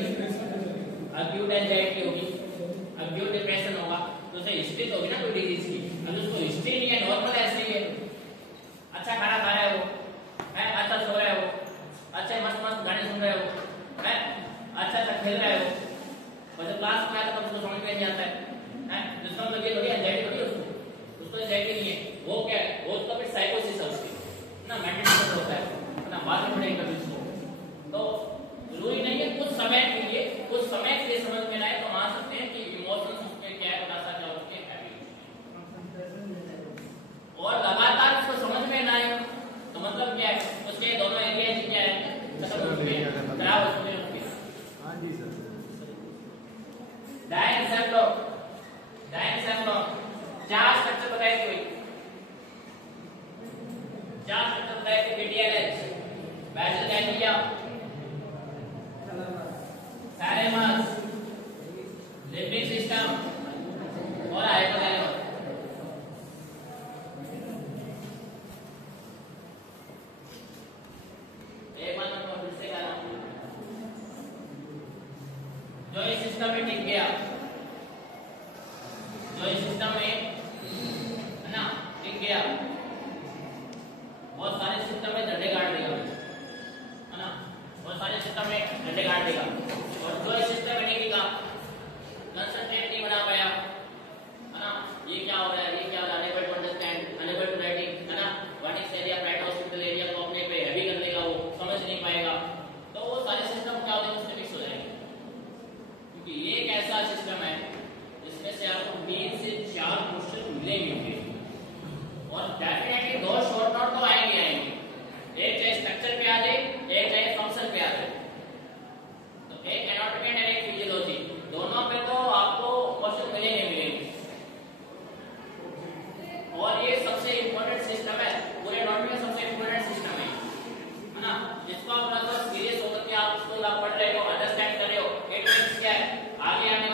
अक्यूट एंजाइटी होगी, अक्यूट डिप्रेशन होगा, तो उसे हिस्ट्री तो होगी ना कोई डिजीज की, अब उसको हिस्ट्री नहीं है, नॉर्मल ऐसे ही है, अच्छा खाना खा रहे हो, है अच्छा सो रहे हो, अच्छे मस्त मस्त गाने सुन रहे हो, है अच्छा खेल रहे हो, और जब क्लास में आता है तो उसको समझ में नहीं आता है, जिसका मतलब ये थोड़ी एंजाइटी थोड़ी, उसको एंजाइटी नहीं है, वो क्या है, वो तो फिर साइकोसिस है उसकी ना, मेंटल डिसऑर्डर होता है ना, बाद में पढ़ेंगे कभी इसको। तो जरूरी नहीं है कुछ समय के लिए समझ में आए, तो मान सकते हैं कि इमोशंस उसके क्या है, बता सकते हैं उसके हैबिट, और लगातार उसको समझ में ना आए तो मतलब क्या है, उसके दोनों एरिया क्या है, खत्म हो चुके हैं, खराब हो चुके हैं। हां जी सर। डायनेसेफ्लॉन 4 स्ट्रक्चर बताए थे, कोई 4 स्ट्रक्चर बताए थे, PDLH, basal ganglia, thalamus, limbic system और हाइपोथैलेमस। एक बार मैं फिर से कह रहा हूं, जो इस सिस्टम में टिक गया, जो इस सिस्टम में है ना टिक गया, बहुत सारे सिस्टम में झंडे गाड़ देगा, है ना, बहुत सारे सिस्टम में झंडे गाड़ देगा, और जो इस सिस्टम में टिकेगा, कंसंट्रेट नहीं बना पाया, है ना, ये क्या हो रहा है, ये क्या हो रहा है, enable to understand, enable to writing, है ना, wording area, bright occipital area को अपने पे हैवी कर देगा, वो समझ नहीं पाएगा, तो वो सारे सिस्टम क्या होते हैं, उससे मिक्स हो जाएंगे, क्योंकि ये एक ऐसा सिस्टम है जिसमें से आपको 3 से 4 क्वेश्चन मिलेंगे, और डेफिनेटली 2 शॉर्ट नोट तो आएंगे, एक चाहे स्ट्रक्चर पे आ जाए, एक चाहे फंक्शन पे आ जाए, तो एक एनाटॉमी और एक फिजियोलॉजी, दोनों पे तो आपको क्वेश्चन मिलेंगे, और ये सबसे इंपॉर्टेंट सिस्टम है, पूरे एनाटॉमी में सबसे इंपॉर्टेंट सिस्टम है ना, जिसको आप थोड़ा सीरियस होकर के आप उसको पढ़ रहे हो, अंडरस्टैंड कर रहे हो, इट मींस क्या है, आगे आने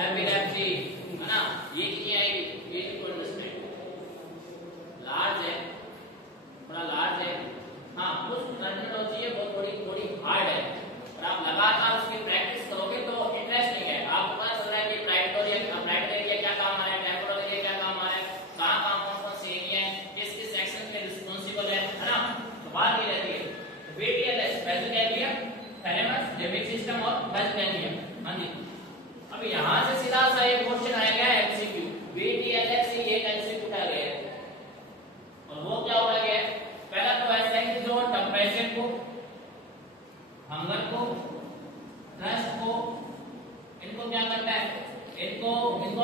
एपिलेप्सी, है ना, ये कितनी आएगी, ये टू अंडरस्टैंड लार्ज है, थोड़ा लार्ज है, हाँ कुछ टर्मिनोलॉजी है वो थोड़ी हार्ड है, और आप लगातार उसकी प्रैक्टिस करोगे तो इंटरेस्टिंग है, आपको पता चल रहा है कि प्राइमरी क्या काम आ रहा है, टेम्पोरल क्या काम आ रहा है, कहाँ कौन से एरिया है, किस सेक्शन में रिस्पांसिबल है ना, तो बात ये रहती है। VTLS वेजिटेरिया, थैलेमस, लिम्बिक सिस्टम और वेजिटेरिया। हाँ जी, अब यहाँ से सीधा सा एक क्वेश्चन आएगा MCQ, VTLS से ये MCQ उठा गया है, और वो क्या उठा गया है, पहला तो ऐसा है कि जो टेम्परेचर को, हंगर को, थ्रस्ट को, इनको क्या करता है, इनको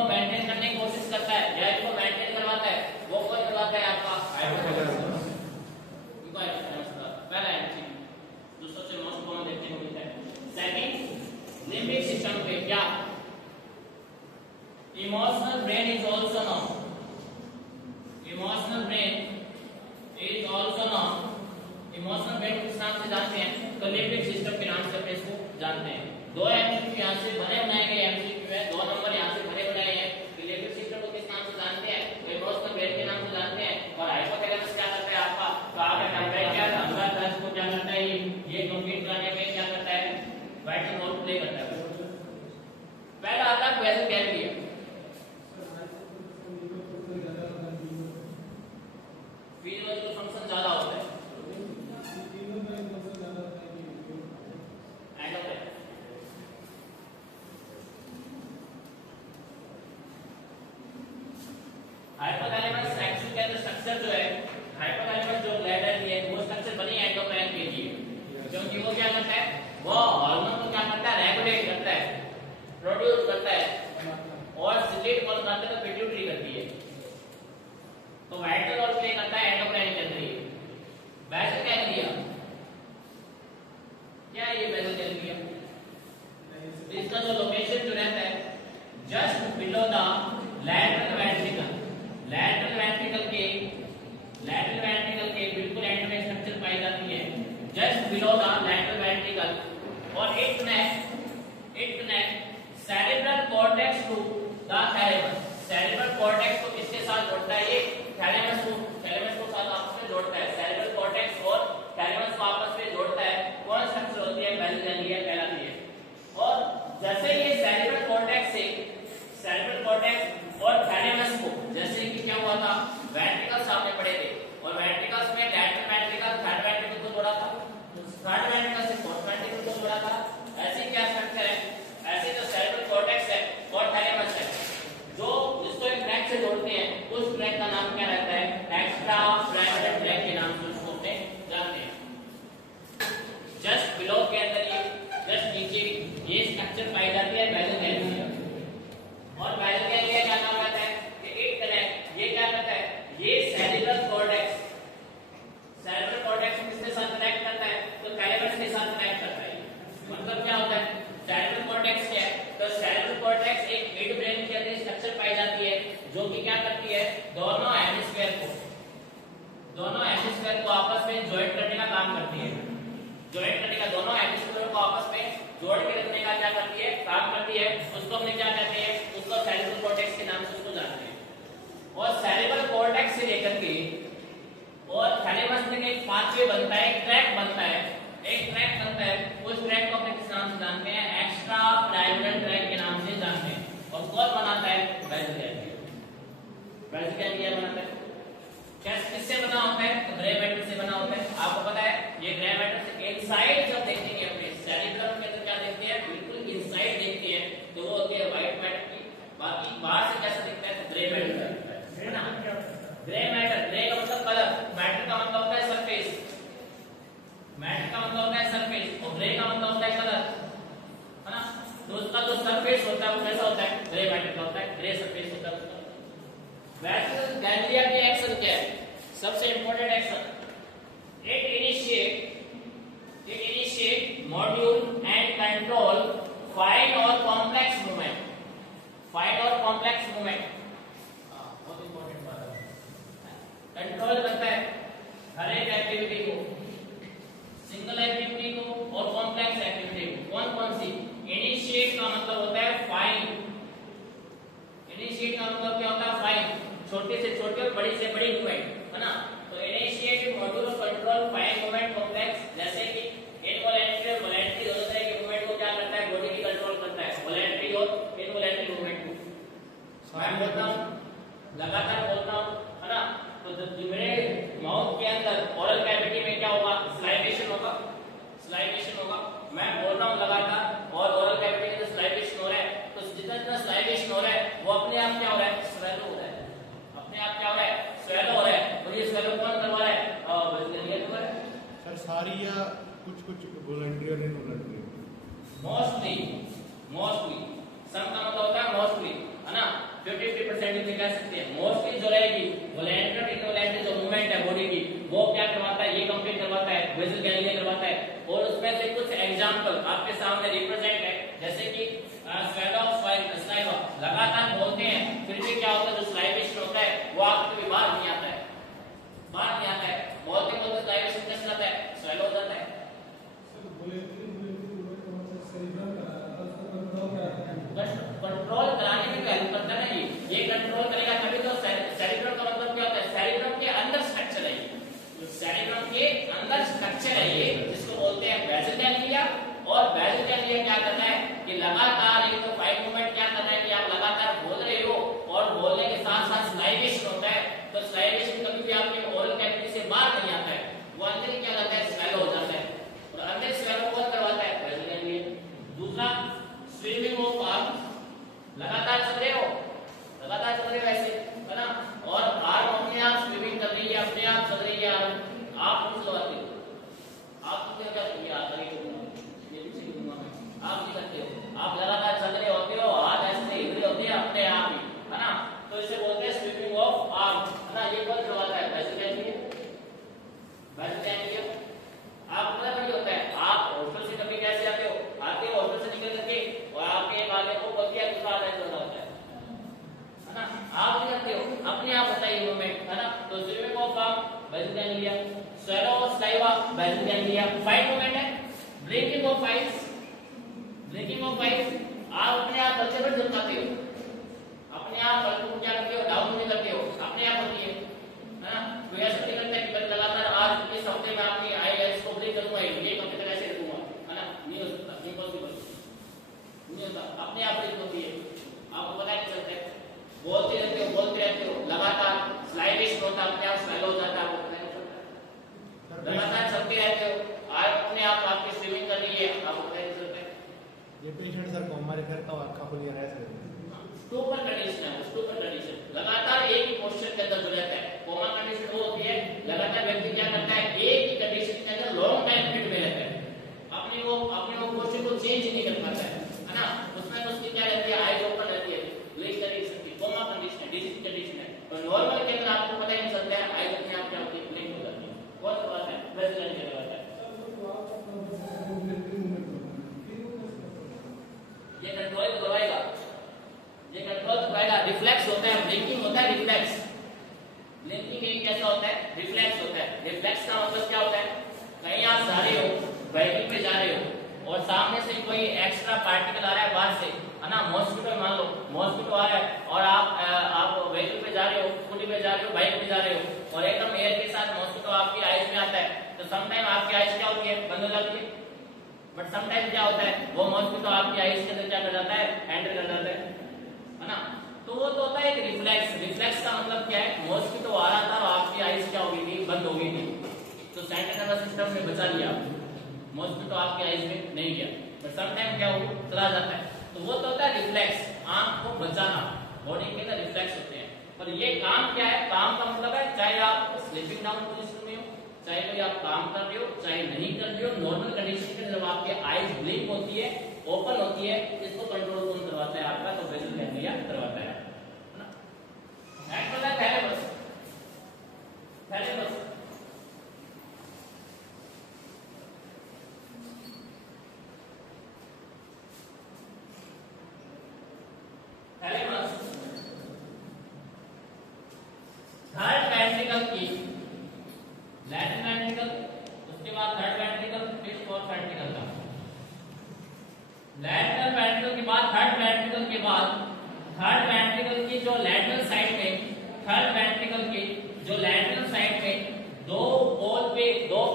मेंटेन करने की कोशिश करता है, या इनको मेंटेन करवाता है, वो कौन करवाता है आपका हाइपोथैलेमस। इनको हाइपोथैलेमस का पहला एमसीक्यू जो सबसे मोस्ट कॉमन देखने को मिलता है। सेकंड, लिम्बिक सिस्टम पे क्या, emotional brain is also known, emotional brain is also known, emotional brain किस नाम से जानते हैं, तो लिम्बिक सिस्टम के नाम से अपने इसको जानते हैं। दो एमसीक्यू यहाँ से बने बनाए गए एमसीक्यू है, 2 नंबर यहाँ से बने बनाए हैं, लिम्बिक सिस्टम को किस नाम से जानते हैं, तो इमोशनल ब्रेन के नाम से जानते हैं, और हाइपोथैलेमस क्या करता है आपका, तो आपका टेम्परेचर, हंगर, थ्रस्ट को क्या करता है, ये कंप्लीट करने में क्या करता है, वाइटल रोल प्ले करता है। पहला आता है वेसल गैंग्लिया, फिजियोलॉजिकल फंक्शन ज्यादा होता है, हाइपोथैलेमस एक्चुअली के अंदर स्ट्रक्चर जो है, हाइपोथैलेमस जो ब्लैडर की है वो स्ट्रक्चर बनी एंडोक्राइन के लिए, क्योंकि वो क्या करता है, वो हार्मोन को क्या करता है, रेगुलेट करता है, प्रोड्यूस करता है, और सिक्रेट कौन करता है, तो पिट्यूटरी करती है, तो वाइटल रोल प्ले करता है एंडोक्राइन के अंदर। वेसल गैंग्लिया क्या है, ये वेसल गैंग्लिया, इसका जो लोकेशन जो रहता है just below the lateral ventricle, lateral ventricle के बिल्कुल एंड में स्ट्रक्चर पाई जाती है, just below the lateral ventricle, और it connect cerebral cortex to the thalamus, cerebral cortex को किसके साथ जोड़ता है, ये थैलेमस को साथ आपस में जोड़ता है, सेरेब्रल कॉर्टेक्स और थैलेमस को आपस में जोड़ता है, कौन स्ट्रक्चर होती है, वेसल गैंग्लिया कहलाती है। और जैसे ये सेरेब्रल कॉर्टेक्स और थैलेमस को, जैसे कि क्या हुआ था, वेंट्रिकल सामने पड़े थे, और वेंट्रिकल्स में लैटरल वेंट्रिकल थर्ड वेंट्रिकल को जोड़ा था, थर्ड वेंट्रिकल से फोर्थ वेंट्रिकल को जोड़ा था, ऐसे क्या स्ट्रक्चर है, ऐसे जो सेरेब्रल कॉर्टेक्स है और थैलेमस है, जो जिसको एक ट्रैक से जोड़ते हैं, उस ट्रैक का नाम क्या रहता है, एक्स्ट्रा पिरामिडल ट्रैक के नाम से उसको अपने जानते हैं। जस्ट बिलो के अंदर ये जस्ट नीचे ये स्ट्रक्चर पाई जाती है वेसल गैंग्लिया, और वेसल गैंग्लिया क्या काम करता है कि इट कनेक्ट, ये क्या करता है, ये सेरेब्रल कॉर्टेक्स किसके साथ कनेक्ट करता है, तो थैलेमस के साथ कनेक्ट करता है। मतलब क्या होता है, सेरेब्रल कॉर्टेक्स क्या है, तो सेरेब्रल कॉर्टेक्स एक मिड ब्रेन के अंदर स्ट्रक्चर पाई जाती है, जो कि क्या करती है, दोनों हेमिस्फीयर को आपस में जॉइंट करने का काम करती है, जॉइंट करने का, दोनों हेमिस्फीयर को आपस में जोड़ के रखने का क्या करती है, काम करती है, उसको हमने क्या कहते हैं, उसको सेरेब्रल कॉर्टेक्स के नाम से उसको जानते हैं। और सेरेब्रल कॉर्टेक्स से लेकर के और थैलेमस में एक पाथवे बनता है, एक ट्रैक बनता है, उस ट्रैक को अपने किस नाम से जानते हैं, एक्स्ट्रा पिरामिडल ट्रैक के नाम से जानते हैं, और कौन बनाता है, वेसल गैंग्लिया बनाता है। किससे बना होता है, तो ग्रे मैटर से बना होता है, आपको पता है, ये ग्रे मैटर से इनसाइड जब देखेंगे अपने सेरेब्रम में तो क्या देखते हैं, बिल्कुल इनसाइड देखते हैं, तो वो होती है व्हाइट मैटर की, बाकी बाहर से कैसा दिखता है, तो ग्रे मैटर है ना, ग्रे मैटर, ग्रे का मतलब कलर, मैटर का मतलब होता है सरफेस, और ग्रे का मतलब होता है कलर, है ना, तो उसका जो सरफेस होता है वो कैसा होता है, ग्रे मैटर का होता है, ग्रे सरफेस होता है उसका। वेसल गैंग्लिया की एक्शन क्या है, सबसे important action, it initiate module and control fine और कॉम्प्लेक्स मूवमेंट, बहुत इंपॉर्टेंट बात है, कंट्रोल करता है हर एक एक्टिविटी को, सिंगल एक्टिविटी को और कॉम्प्लेक्स एक्टिविटी को, कौन सी, इनिशिएट का मतलब होता है फाइन, बड़ी से बड़ी मूवमेंट, है ना। तो initiative modulo control fine movement complex, जैसे कि इनवॉलेंट्री और वॉलेंट्री दोनों तरह के मूवमेंट को क्या करता है, बॉडी की कंट्रोल करता है, वॉलेंट्री और इनवॉलेंट्री मूवमेंट को। मैं बोलता हूं, लगातार बोलता हूं, है ना। तो मेरे माउथ के अंदर ओरल कैविटी में क्या होगा, स्लाइवेशन होगा, स्लाइवेशन होगा। मैं बोल रहा हूं लगातार और ओरल कैविटी के अंदर स्लाइवेशन हो रहा है, तो जितना जितना स्लाइवेशन हो रहा है वो अपने आप क्या हो रहा है, स्वेलो हो रहा है, अपने आप क्या हो रहा है, स्वेलो हो रहा है। और ये स्वेलो कौन करवा रहा है, सर सारी या कुछ कुछ वॉलंटरी और इनवॉलंटरी? मोस्टली, मोस्टली सम का मतलब होता है मोस्टली, है ना। 50-50% भी कह सकते हैं। मोस्टली जो रहेगी वॉलंटरी और इनवॉलंटरी जो मूवमेंट है बॉडी की, वो क्या करवाता है, ये कंप्लीट करवाता है, बेसल गैंग्लिया करवाता है। और उसमें से कुछ एग्जांपल आपके सामने रिप्रेजेंट है, जैसे कि स्वेलो ऑफ स्लाइवा, लगातार बोलते हैं फिर भी क्या होता है, जो स्लाइवेशन होता है वो आपके भी बाहर नहीं आता है, बाहर नहीं आता है। बोलते बोलते स्लाइवेशन कैसे जाता है, स्वेलो हो जाता है। कंट्रोल कराने में हेल्प करता है ना, ये कंट्रोल करेगा तभी तो। सेरिब्रम का मतलब क्या होता है, सेरिब्रम के अंदर स्ट्रक्चर है ये, सेरिब्रम के अंदर स्ट्रक्चर है ये, जिसको बोलते हैं बेसल गैंग्लिया। और बेसल गैंग्लिया क्या करता है कि लगातार ये तो फाइन मूवमेंट क्या करना है कि आप लगातार बोल रहे हो और बोलने के साथ साथ स्लाइवेशन होता है, तो स्लाइवेशन कभी भी आपके ओरल कैविटी से बाहर नहीं आता है, वो अंदर ही क्या करता है, स्वेलो हो जाता है। और अंदर स्वेलो कौन करवाता है, बेसल गैंग्लिया। दूसरा स्विमिंग ऑफ आर्म, लगातार चल रहे हो, लगातार चल रहे हो ऐसे, है ना। और आर्म अपने आप स्विमिंग कर रही है, अपने आप चल रही है आर्म, आप कुछ लगाते हो, आप क्या करते हो, आगे ये पीछे घूमना आप नहीं करते हो, आप लगातार चल रहे होते हो, हाथ ऐसे हिल रहे होते हैं अपने आप ही, है ना। तो इसे बोलते हैं स्विमिंग ऑफ आर्म, है ना। ये कौन करवाता है, बेसल गैंग्लिया, बेसल गैंग्लिया। आप पता नहीं होता है, आप हॉस्टल से कभी कैसे आते हो, आते हो हॉस्टल से निकल करके और आपके एक आगे को बोलते हैं दूसरा आगे होता है ना। आप नहीं करते हो, अपने आप होता है ये मूवमेंट, है ना। तो swimming of arm, basal ganglia. Swallow of saliva, basal ganglia. Fine movement है, breaking of ice, breaking of ice. आप अपने आप बच्चे पर झुकाते हो, अपने आप बल्कि क्या करते हो, डाउन नहीं करते हो, अपने आप होती है ना। कोई ऐसा नहीं करता कि लगातार आज इस हफ्ते में आपने आईएएस को ब्रेक करूंगा, ये कंप्यूटर ऐसे रखूंगा, है ना। नहीं हो सकता, इम्पॉसिबल नहीं होता, अपने आप ब्रेक होती है, आपको पता नहीं चलता है। बोलते रहते हो, बोलते रहते हो, लगातार स्लाइवेशन होता है, अपने आप स्वेलो हो जाता है, आपको पता नहीं चलता। लगातार चलते रहते हो, आप अपने आप आपकी स्विमिंग कर रही है, आपको पता नहीं चलता है। ये पेशेंट सर को हमारे घर का आंखा खुली रह सकते हैं, स्टूपर कंडीशन है, स्टूपर कंडीशन, लगातार एक ही पोस्चर के अंदर रहता है। कोमा कंडीशन वो होती है लगातार व्यक्ति क्या करता है, एक ही कंडीशन के अंदर लॉन्ग टाइम पीरियड में रहता है, अपने वो पोस्चर को चेंज नहीं कर पाता है ना। उसमें तो उसकी क्या रहती है, आईज ओपन रहती है, ब्लिंक कर नहीं सकती। कोमा कंडीशन है, डिजीज कंडीशन है। तो नॉर्मल के अंदर आपको पता ही नहीं चलता है, आईज अपने आप क्या होती है, ब्लिंक हो जाती है। कौन सा बात है, बेसल गैंग्लिया करवाता है। ये कंट्रोल करवाएगा, ये कंट्रोल करवाएगा। रिफ्लेक्स होता है, ब्लिंकिंग होता है, रिफ्लेक्स। ब्लिंकिंग एक कैसा होता है, रिफ्लेक्स होता है। रिफ्लेक्स का मतलब क्या होता है, कहीं आप जा रहे हो, व्हीकल पे जा रहे हो और सामने से कोई एक्स्ट्रा पार्टिकल आ रहा है बाहर से, है ना। मॉस्किटो मान लो, मॉस्किटो आ रहा है और आप व्हीकल पे जा रहे हो, स्कूटी पे जा रहे हो, बाइक पे जा रहे हो और एकदम एयर के साथ मॉस्किटो आपकी आईज में आता है, तो समटाइम आपकी आईज क्या होती है, बंद हो जाती है। बट समटाइम क्या होता है, वो मॉस्किटो आपकी आईज के अंदर क्या कर जाता है, एंटर कर जाता है ना। तो वो तो होता है एक रिफ्लेक्स। रिफ्लेक्स का मतलब क्या है, मॉस्किटो आ रहा था और आपकी आईज क्या हो गई थी, बंद हो गई थी, तो सेंट्रल नर्वस सिस्टम ने बचा लिया, मॉस्किटो आपकी आईज में नहीं गया। बट सम टाइम क्या हो, चला जाता है। तो वो तो होता है रिफ्लेक्स, आंख को बचाना, बॉडी के अंदर रिफ्लेक्स होते हैं। पर ये काम क्या है, काम का मतलब है चाहे आप स्लीपिंग डाउन पोजीशन में हो, चाहे कोई आप काम कर रहे हो, चाहे नहीं कर रहे हो, नॉर्मल कंडीशन के अंदर आपकी आईज ब्लिंक होती है, ओपन होती है, इसको कंट्रोल कौन करवाता है आपका, तो बेसल गैंग्लिया करवाता है ना। नेक्स्ट वाला thalamus, thalamus thalamus third ventricle की, लैटरल वेंट्रिकल, उसके बाद थर्ड वेंट्रिकल, फिर फोर्थ वेंट्रिकल का। लैटरल वेंट्रिकल के बाद थर्ड वेंट्रिकल के बाद थर्ड वेंट्रिकल की जो लैटरल साइड में थर्ड वेंट्रिकल के जो लैटरल साइड में दो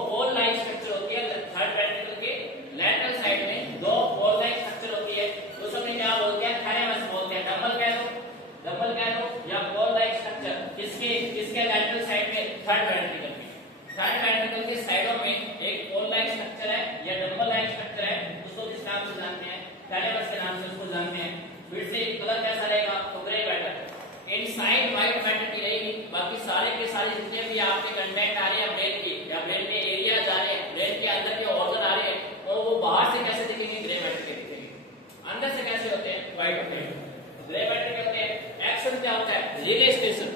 पोल लाइक स्ट्रक्चर होती है, थर्ड वेंट्रिकल के लैटरल साइड में दो पोल लाइक स्ट्रक्चर होती है, उस समय क्या बोलते हैं, थैलेमस बोलते हैं। डबल कह दो या पोल लाइक स्ट्रक्चर किसके लैटरल साइड में, थर्ड वेंट्रिकल में। थर्ड वेंट्रिकल के साइडों में एक पोल लाइक स्ट्रक्चर है या डबल लाइक स्ट्रक्चर है, उसको किस नाम से जानते हैं, थैलेमस के नाम से उसको जानते हैं। फिर से कलर कैसा रहेगा, तो grey matter. Inside white matter की रहेगी, बाकी सारे के सारे जितने भी आपके कंटेंट आ रहे हैं ब्रेन की या ब्रेन के एरिया जा रहे हैं, ब्रेन के अंदर के ऑर्गन आ रहे हैं, और वो बाहर से कैसे दिखेंगे, ग्रे मैटर के दिखेंगे, अंदर से कैसे होते हैं, व्हाइट होते हैं। ग्रे मैटर के होते हैं। एक्शन क्या होता है, रिले स्टेशन।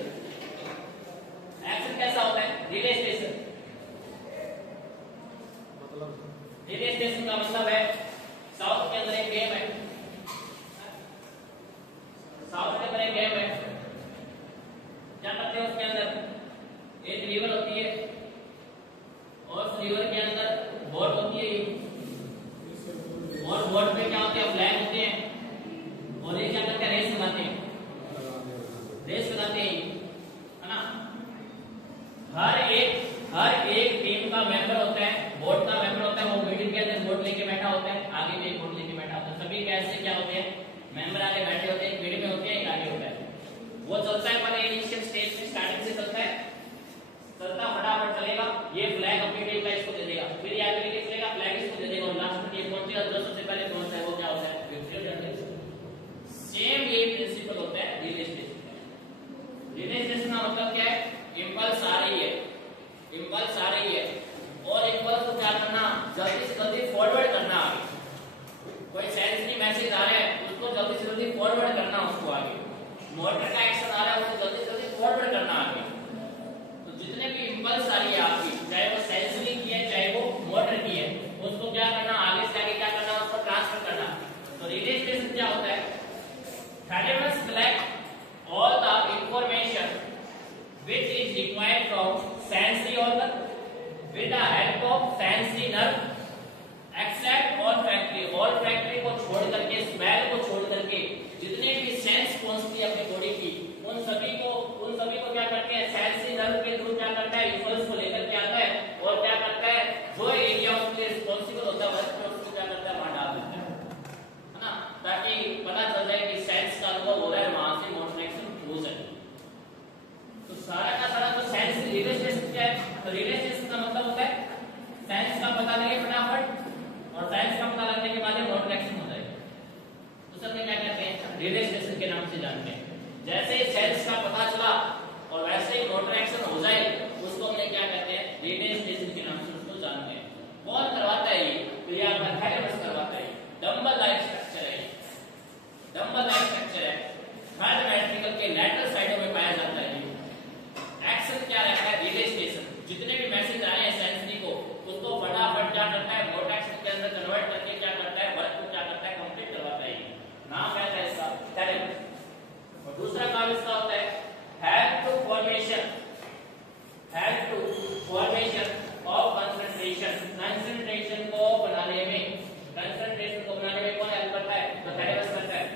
एक्शन कैसा होता है, रिले स्टेशन। रिले स्टेशन का मतलब है साउथ के अंदर एक गेम है, साउथ के अंदर एक गेम है, क्या करते हैं उसके अंदर एक लीवर होती है और उस लीवर के अंदर बोर्ड होती है और बोर्ड पे क्या होते हैं, फ्लैग होते हैं और ये क्या करते हैं, रेस बनाते हैं, है ना। हर एक टीम का मेंबर होता है, बोर्ड का मेंबर होता है, वो मीटिंग के अंदर बोर्ड लेके बैठा होता है, आगे भी एक बोर्ड लेके बैठा होता है, सभी कैसे क्या होते हैं, मेंबर आगे बैठे होते हैं, भीड़ में होते हैं, आगे होता है। वो चलता है पहले इनिशियल स्टेज में, स्टार्टिंग से चलता है, चलता फटाफट चलेगा, ये फ्लैग अपनी टीम का इसको दे देगा, फिर ये आगे लेके चलेगा, फ्लैग इसको दे देगा और लास्ट में ये पहुंचेगा, जो सबसे पहले पहुंचता है वो क्या होता है, विक्ट्री। सेम ये प्रिंसिपल होता है रिले स्टेशन का। रिले स्टेशन का मतलब क्या है, इंपल्स आ रही है, इंपल्स आ रही है और इंपल्स को क्या करना, जल्दी से जल्दी फॉरवर्ड करना आगे। कोई सेंसरी मैसेज आ रहा है, उसको जल्दी से जल्दी फॉरवर्ड करना उसको आगे। मोटर का एक्शन आ रहा है, उसको जल्दी से जल्दी फॉरवर्ड करना आगे। तो जितने भी इंपल्स आ रही है आपकी, चाहे वो सेंसरी की है चाहे वो मोटर की है, उसको क्या करना, आगे से आगे क्या करना, उसको ट्रांसफर करना। तो रिले स्टेशन क्या होता है, thalamus collect all the information which is required from sensory organ with the help of sensory nerve except olfactory को छोड़ करके, स्मेल को छोड़ करके जितने भी सेंस पहुंचती है अपनी बॉडी की, उन सभी को क्या करते हैं, सेंसरी नर्व के थ्रू क्या करता है, इंपल्स को लेकर के आता है और क्या करता है, जो एरिया उसके लिए रिस्पांसिबल होता है उसको क्या करता है, वहां डाल देता है ना, ताकि पता चल जाए कि सेंस का अनुभव हो रहा है, वहां से मोशन एक्शन हो सके। तो सारा का सारा तो सेंस रिले स्टेशन क्या है, तो रिले स्टेशन का मतलब होता है सेंस का पता लगे फटाफट और सेंस का पता लगने के बाद मोटर एक्शन हो जाएगा, तो सब क्या कहते हैं, रिले स्टेशन के नाम से जानते हैं। जैसे ही सेंस का पता चला और वैसे ही मोटर एक्शन हो जाए, उसको हम क्या कहते हैं, रिले स्टेशन के नाम से उसको जानते हैं। कौन करवाता है ये, तो ये आपका थैलेमस करवाता है। डंबल लाइक स्ट्रक्चर है, डंबल लाइक स्ट्रक्चर है, थर्ड वेंट्रिकल के लैटरल साइडों में पाया जाता है। एक्शन क्या रहता है, रिले स्टेशन, जितने भी मैसेज आए हैं सेंसरी को, उसको फटाफट क्या करता है, मोटर एक्शन के अंदर कन्वर्ट करके क्या करता है, वर्क को क्या करता है, कंप्लीट करवाता है। नाम क्या है इसका, थैलेमस। और दूसरा काम इसका होता है help to formation of concentration को बनाने में, कौन हेल्प करता है, तो थैलेमस करता है।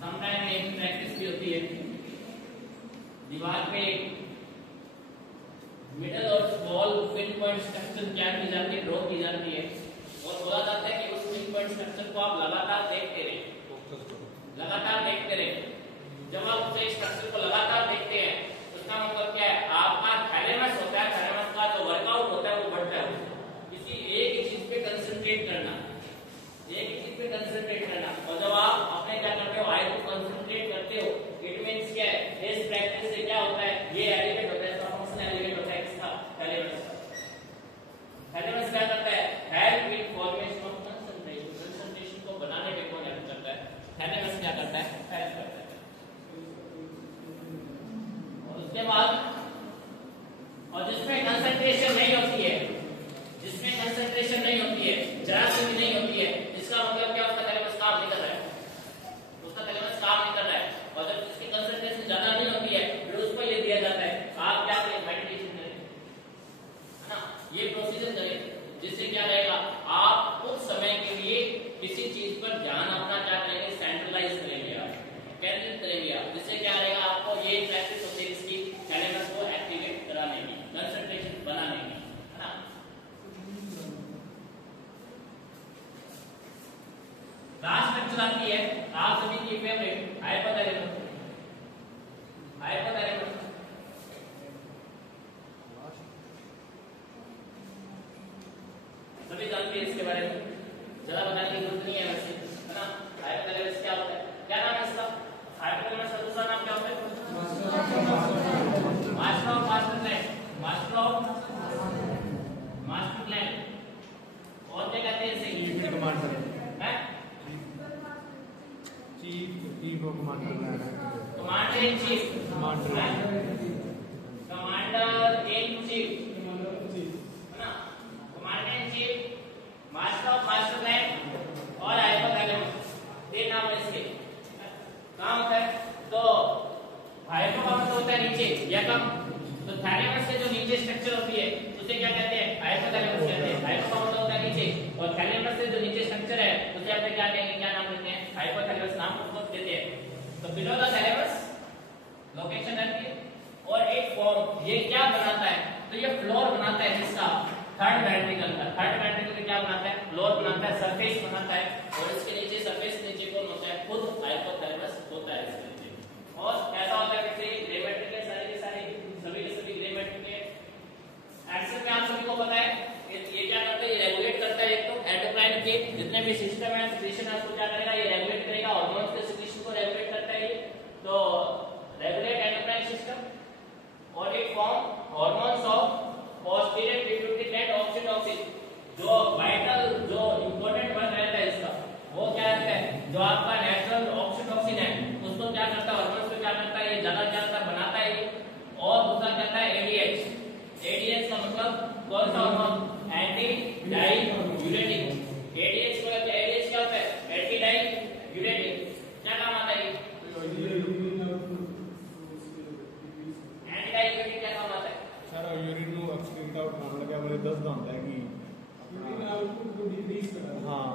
समटाइम एक प्रैक्टिस भी होती है, दीवार पे मिडल और स्मॉल पिन पॉइंट स्ट्रक्चर क्या की जाती है, ड्रॉ की जाती है और बोला जाता है कि उस पिन पॉइंट स्ट्रक्चर को आप लगातार देखते रहें। जब आप उस स्ट्रक्चर को लगातार देखते हैं, उसका मतलब क्या है, आपका थैलेमस होता है, थैलेमस का जो वर्कआउट होता है वो बढ़ता है। किसी एक ही चीज पे कंसंट्रेट करना, और जब आप अपने क्या करते हो, आई को कंसंट्रेट करते हो, इट मींस क्या है, इस प्रैक्टिस से क्या होता है, ये एलिमेंट होता है, इसका फंक्शन एलिमेंट होता है इसका थैलेमस। थैलेमस क्या करता है, help in formation of concentration को बनाने में कौन हेल्प करता है, थैलेमस क्या करता है, हेल्प करता है। और उसके बाद, और जिसमें कंसंट्रेशन नहीं होती है, जरा सी भी नहीं होती है, इसका मतलब क्या, उसका थैलेमस काम नहीं कर रहा है। आती है आप सभी की फेवरेट हाइपोथैलेमस। हाइपोथैलेमस सभी जानते हैं इसके बारे में, ज्यादा बताने की जरूरत नहीं है वैसे, है ना। हाइपोथैलेमस क्या होता है, क्या नाम है इसका? हाइपोथैलेमस का दूसरा नाम क्या होता है? Master of master gland. Master of master gland और क्या कहते हैं इसे? चीफ कमांडर हैं? Chief of commander commander in chief. Commander in chief, है ना। Commander in chief, master of master gland और हाइपोथैलेमस, तीन नाम है इसके। काम होता है तो हाइपो का मतलब होता है नीचे या कम, तो थैलेमस से जो नीचे स्ट्रक्चर होती है उसे क्या कहते हैं? हाइपोथैलेमस कहते हैं। हाइपो का मतलब होता है नीचे, और थैलेमस से जो नीचे स्ट्रक्चर है उसे आप क्या कहेंगे, क्या नाम देते हैं? हाइपोथैलेमस नाम उसको देते हैं। तो बिलो द थैलेमस लोकेशन रहती है, और एक फॉर्म ये क्या बनाता है? तो ये फ्लोर बनाता है जिसका थर्ड वेंट्रिकल का। थर्ड वेंट्रिकल का क्या बनाता है? फ्लोर बनाता है, सरफेस बनाता है, और इसके नीचे सरफेस नीचे कौन होता है? खुद हाइपोथैलेमस होता है इसके नीचे। और कैसा होता है? वैसे ग्रे मैट्रिक्स सारे के सारे सभी के सभी ग्रे मैट्रिक्स। एक्शन में आप सभी को पता है ये क्या करता है? ये रेगुलेट करता है। एक तो एंडोक्राइन के जितने भी सिस्टम है सिक्रीशन है उसको क्या करेगा? ये रेगुलेट करेगा, हार्मोन्स के सिक्रीशन को रेगुलेट करता है ये। तो रेगुलेट एंडोक्राइन सिस्टम। और एक form hormones of posterior pituitary gland oxytocin, जो वाइटल जो इंपॉर्टेंट वर्ड रहता है इसका, वो क्या रहता है? जो आपका नेचुरल ऑक्सीटोसिन है उसको क्या करता है? हार्मोन्स को क्या करता है? ये ज्यादा क्या करता बनाता है ये। और दूसरा कहता है एडीएच। एडीएच का मतलब कौन सा हार्मोन? Anti diuretic. एडीएच को एडीएच क्या होता है? Anti diuretic. क्या काम आता है ये? एंटी डाइयूरेटिक क्या काम आता है? सर यूरिन को एक्सक्रीट आउट करने लगा मुझे दसदा ਹੁੰਦਾ है कि यूरिन आउटपुट को डिक्रीज कर। हां,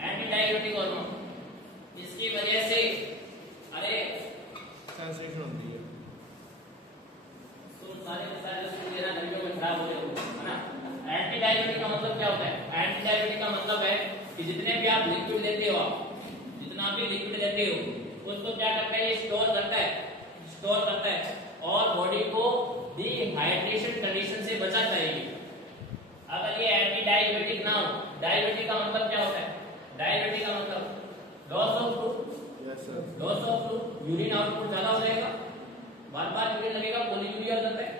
एंटी डाइयूरेटिक हार्मोन, इसकी वजह से अरे सेंसेशन होती है। तुम सारे के सारे सुन लेना, नलियों में खराब हो रहे हो, है ना। एंटी डाइयूरेटिक का मतलब क्या होता है? एंटी डाइयूरेटिक का मतलब है कि जितने भी आप लिक्विड लेते हो, जितना भी लिक्विड लेते हो उसको क्या करता है? ये स्टोर करता है, स्टोर करता है, और बॉडी को डिहाइड्रेशन कंडीशन से बचाता है ये। अगर ये एंटी डायबिटिक ना हो, डायबिटिक का मतलब क्या होता है? डायबिटिक का मतलब loss of fluid. Yes sir. Loss of fluid, urine output ज्यादा हो जाएगा, बार-बार यूरिन लगेगा, पॉलीयूरिया हो जाता है,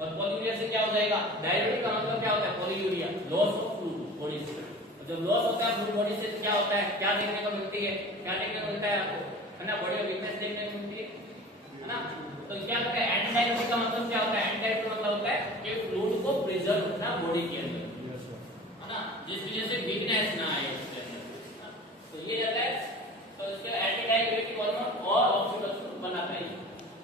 और पॉलीयूरिया से क्या हो जाएगा? डायबिटिक का मतलब क्या होता है? Polyuria, loss of fluid body से। जब लॉस होता है फ्लूइड बॉडी से तो क्या होता है? क्या देखने को मिलती है? क्या देखने को मिलता है आपको? है ना, बॉडी में वीकनेस देखने को मिलती है ना। तो क्या होता है? एंटी डायबिटिक का मतलब क्या होता है? एंटी डायबिटिक मतलब होता है कि फ्लूइड को प्रिजर्व रखना बॉडी के अंदर, यस सर, है ना, जिस वजह से वीकनेस ना आए उसके अंदर। तो ये रहता है। तो इसके एंटी डायबिटिक हार्मोन और ऑक्सीटोसिन बनाता है,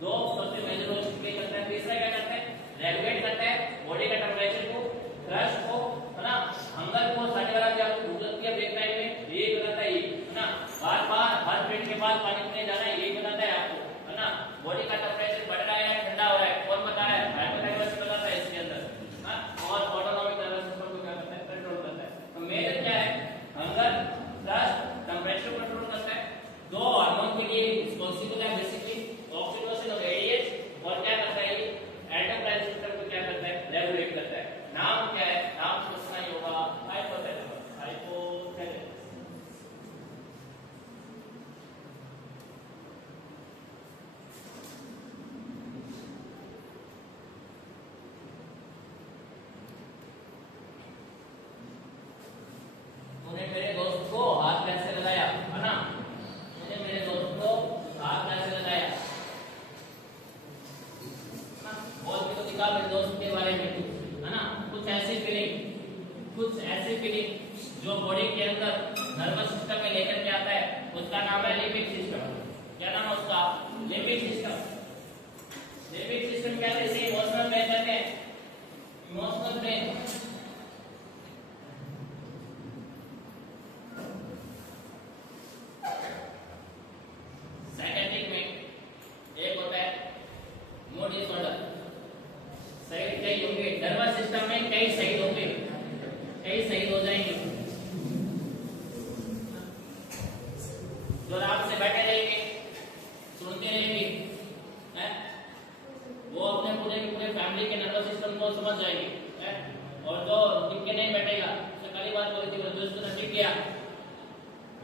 दो सबसे मेजर रोल प्ले करता है। तीसरा क्या करता है? रेगुलेट करता है बॉडी का टेंपरेचर को, थ्रस्ट को, है ना, हंगर को, साढ़े 12 बजे आपको भूख लगती है ब्रेक टाइम में, ये बनाता है ये, है ना। बार-बार हर पेट के बाद पानी पीने जाना है, ये बनाता है आपको, है ना। बॉडी का टेंपरेचर बढ़ रहा है ठंडा हो रहा है, कौन बता रहा है? हाइपोथैलेमस बताता है इसके अंदर, हां। और ऑटोनॉमिक नर्वस सिस्टम को क्या करता है? कंट्रोल करता है। तो मेजर क्या है? हंगर, थ्रस्ट, टेंपरेचर कंट्रोल करता है। दो हार्मोन के लिए रिस्पांसिबल है बेसिकली, ऑक्सीटोसिन और एडीएच, और क्या करता है? ये एंडोक्राइन सिस्टम को क्या करता है? रेगुलेट करता है। नाम क्या है? नाम सोचना ही होगा, हाइपोथैलेमस। हाइपोथैलेमस तूने मेरे दोस्त को हाथ कैसे लगाया, है ना? तूने मेरे दोस्त को हाथ कैसे लगाया, बोल के तो दिखा मेरे दोस्त के बारे में, है ना। कुछ ऐसी फीलिंग जो बॉडी के अंदर नर्वस सिस्टम में लेकर के आता है, उसका नाम है लिम्बिक सिस्टम। क्या नाम है उसका? Limbic system. लिम्बिक सिस्टम क्या है? इसे इमोशनल ब्रेन कहते हैं, इमोशनल ब्रेन। साइकेट्रिक में एक होता है मूड डिसऑर्डर, शहीद कई होंगे नर्वस सिस्टम में, कई शहीद होंगे, कई शहीद हो जाएंगे,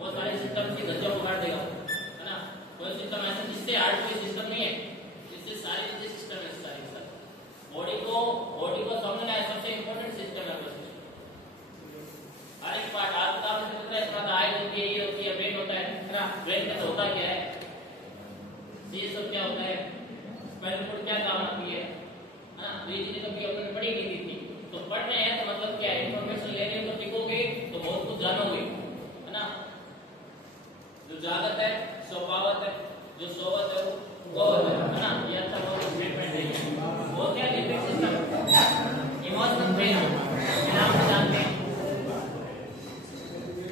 वो सारे सिस्टम की गज्जा उखाड़ देगा, है ना। कोई सिस्टम ऐसा जिससे हार्ट कोई सिस्टम नहीं है, जिससे सारे जो सिस्टम है सारे के सारे बॉडी को समझना है, सबसे इंपॉर्टेंट सिस्टम है बस। हर एक पार्ट आपका मुझे पता है, इसका आई होती है, ये होती है, ब्रेन होता है ना। ब्रेन का होता क्या है, ये सब क्या होता है, स्पाइनल कॉर्ड क्या काम आती है ना। तो ये चीजें कभी आपने पढ़ी नहीं थी, तो पढ़ने हैं तो मतलब क्या है, इन्फॉर्मेशन ले रहे हो तो टिकोगे तो बहुत कुछ जानोगे, है ना। जो जागत है सो पावत है, जो सोवत है वो होता है ना। ये अच्छा बहुत स्टेटमेंट है। वो क्या लिम्बिक सिस्टम, इमोशनल ब्रेन के नाम से जानते हैं।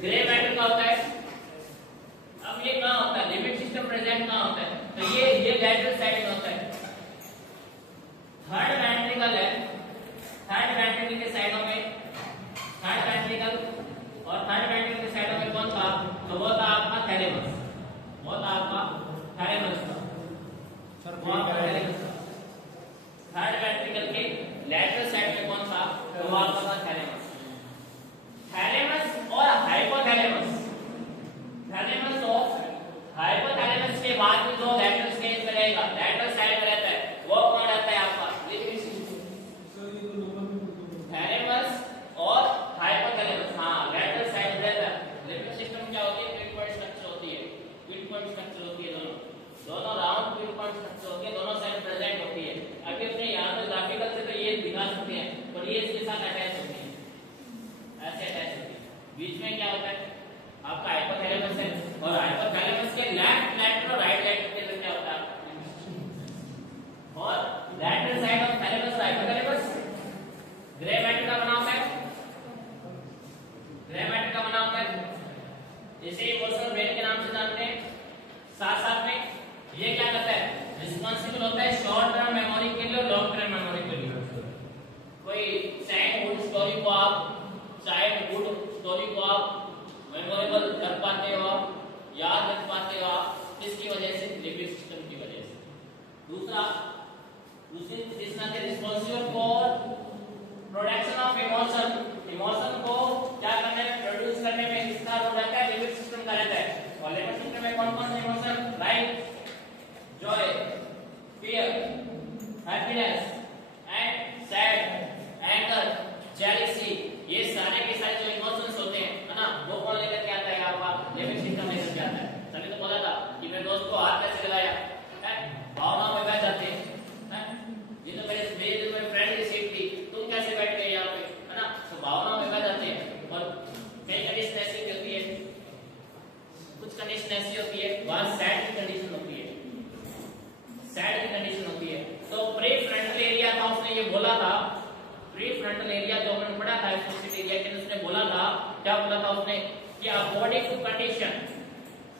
ग्रे मैटर का होता है, अब ये कहाँ होता है, लिम्बिक सिस्टम प्रेजेंट कहाँ होता है, तो ये लैटरल साइड में होता है। थर्ड वेंट्रिकल है, थर्ड वेंट्रिकल के साइडों में, थर्ड वेंट्रिकल और थर्ड वेंट्रिकल के साइडों में कौन था, तो वो था आपका थैलेमस, वो था आपका थैलेमस था, वो आपका थैलेमस था। थर्ड वेंट्रिकल के लैटरल साइड में कौन था, तो वो आपका था थैलेमस। थैलेमस और हाइपोथैलेमस, थैलेमस और हाइपोथैलेमस के बाद में जो लैटरल स्टेज में रहेगा, लैटरल साइड में रहता है, वो कौन रहता है आपका लिम्बिक सिस्टम। थैलेमस और हाइपोथैलेमस, हाँ लैटरल साइड में रहता है। लिम्बिक सिस्टम क्या होती है, ट्विन पॉइंट स्ट्रक्चर होती है, ट्विन पॉइंट स्ट्रक्चर होती है, दोनों राउंड ट्विन पॉइंट स्ट्रक्चर होती है, दोनों साइड प्रेजेंट होती है। अभी अपने यहाँ पे ग्राफिकल से तो ये दिखा सकते हैं, और ये इसके साथ अटैच होती है, ऐसे अटैच होती है। बीच में क्या होता है आपका हाइपोथैलेमस है, और हाइपोथैलेमस के लेफ्ट लैटरल और राइट लैटरल के अंदर क्या होता है, और lateral side of thalamus hypothalamus grey matter का बना होता है, ग्रे मैटर का बना होता है, इसे इमोशनल ब्रेन के नाम से जानते हैं। साथ साथ में ये क्या करता है, रिस्पांसिबल होता है शॉर्ट टर्म मेमोरी के लिए और लॉन्ग टर्म मेमोरी के लिए। कोई चाइल्डहुड स्टोरी को आप मेमोरेबल कर पाते हो, याद रख पाते हो, किसकी वजह से, लिम्बिक सिस्टम की वजह से। दूसरा, responsible for production of emotion, emotion को क्या करने में, प्रोड्यूस करने में किसका रोल रहता है, लिम्बिक सिस्टम का रहता है। और लिम्बिक सिस्टम में कौन कौन से emotion, like Joy, fear, happiness and sad, anger, jealousy, ये सारे के सारे जो इमोशंस होते हैं, है ना, वो कौन लेकर के आता है, आपका लिम्बिक सिस्टम लेकर के आता है। तभी तो बोला था कि मेरे दोस्त को हाथ कैसे लगाया, भावनाओं में बैठ जाते हैं, ये तो मेरे दिल में फ्रेंड की सीट थी, तुम कैसे बैठ गए यहाँ पे, है ना। तो भावनाओं में बैठ जाते हैं, और कई कंडीशन ऐसी होती है, कुछ कंडीशन ऐसी होती है, वहां सैड की कंडीशन होती है, सैड की कंडीशन होती है। तो प्री फ्रंटल एरिया था, उसने ये बोला था, प्री फ्रंटल एरिया जो हमने पढ़ा था एसोसिएट एरिया के, उसने बोला था, क्या बोला था उसने, कि according to condition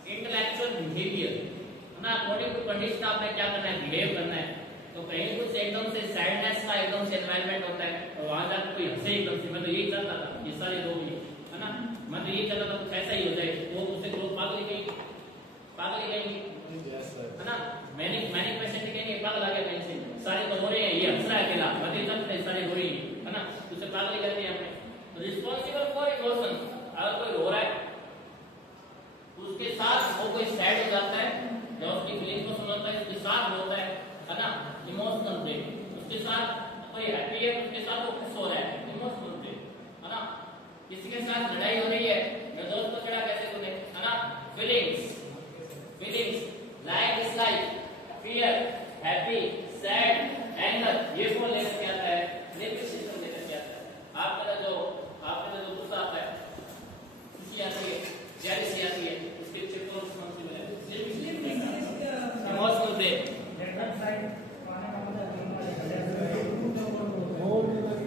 intellectual behaviour, है ना, अकॉर्डिंग टू कंडीशन आपने क्या करना है, बिहेव करना है। तो कहीं कुछ एकदम से सैडनेस का एकदम से एनवायरनमेंट होता है, और वहां जाकर कोई हंसे एकदम से, मैं तो यही चाहता था ये सारे लोग, है ना, मैं तो यही चाहता था कुछ ऐसा ही हो जाए, वो उससे लोग पागल ही कहेंगे, है ना। मैंने पेशेंट कहेंगे पागल आ गया पेशेंट, सारे तो हो रहे हैं, ये हंस रहा है अकेला, मैं सारे हो रही है ना, उसे पागल ही कहते हैं हमने। तो रिस्पॉन्सिबल फॉर इमोशन, अगर कोई रो रहा है उसके साथ वो कोई सैड हो जाता है, जब उसकी फीलिंग को समझता है उसके साथ होता है ना, इमोशनल ब्रेन। उसके साथ कोई हैप्पी है, उसके साथ वो खुश हो रहा है, इमोशनल ब्रेन, है ना। किसी के साथ लड़ाई हो रही है, मेरे दोस्त को छेड़ा कैसे तूने, है ना, feelings like dislike, fear, happy, sad, anger, ये कौन लेकर के आता है, लिम्बिक सिस्टम लेकर के आता है। आपका जो गुस्सा आता है, खुशी आती है, जेलसी आती है, उसके पीछे कौन रिस्पांसिबल है, इमोशनल ब्रेन।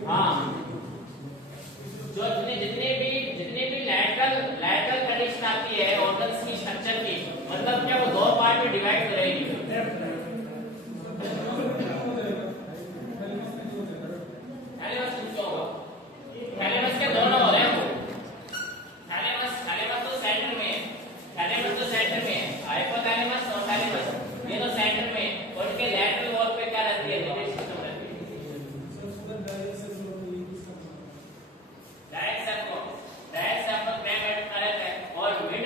हाँ, जो जितने भी लैटरल कंडीशन आती है ऑर्गन्स की स्ट्रक्चर की, मतलब क्या वो दो पार्ट में डिवाइड करेगी। थैलेमस के दोनों हो रहे हैं, थैलेमस तो सेंटर में है, थैलेमस तो सेंटर में है, हाइपोथैलेमस और थैलेमस ये तो सेंटर में है, और इनके लैटरल वॉल पे क्या रहती है, लिम्बिक सिस्टम रहती है। डायरेक्ट सेप्टम ग्रे मैटर का रहता है, और मिड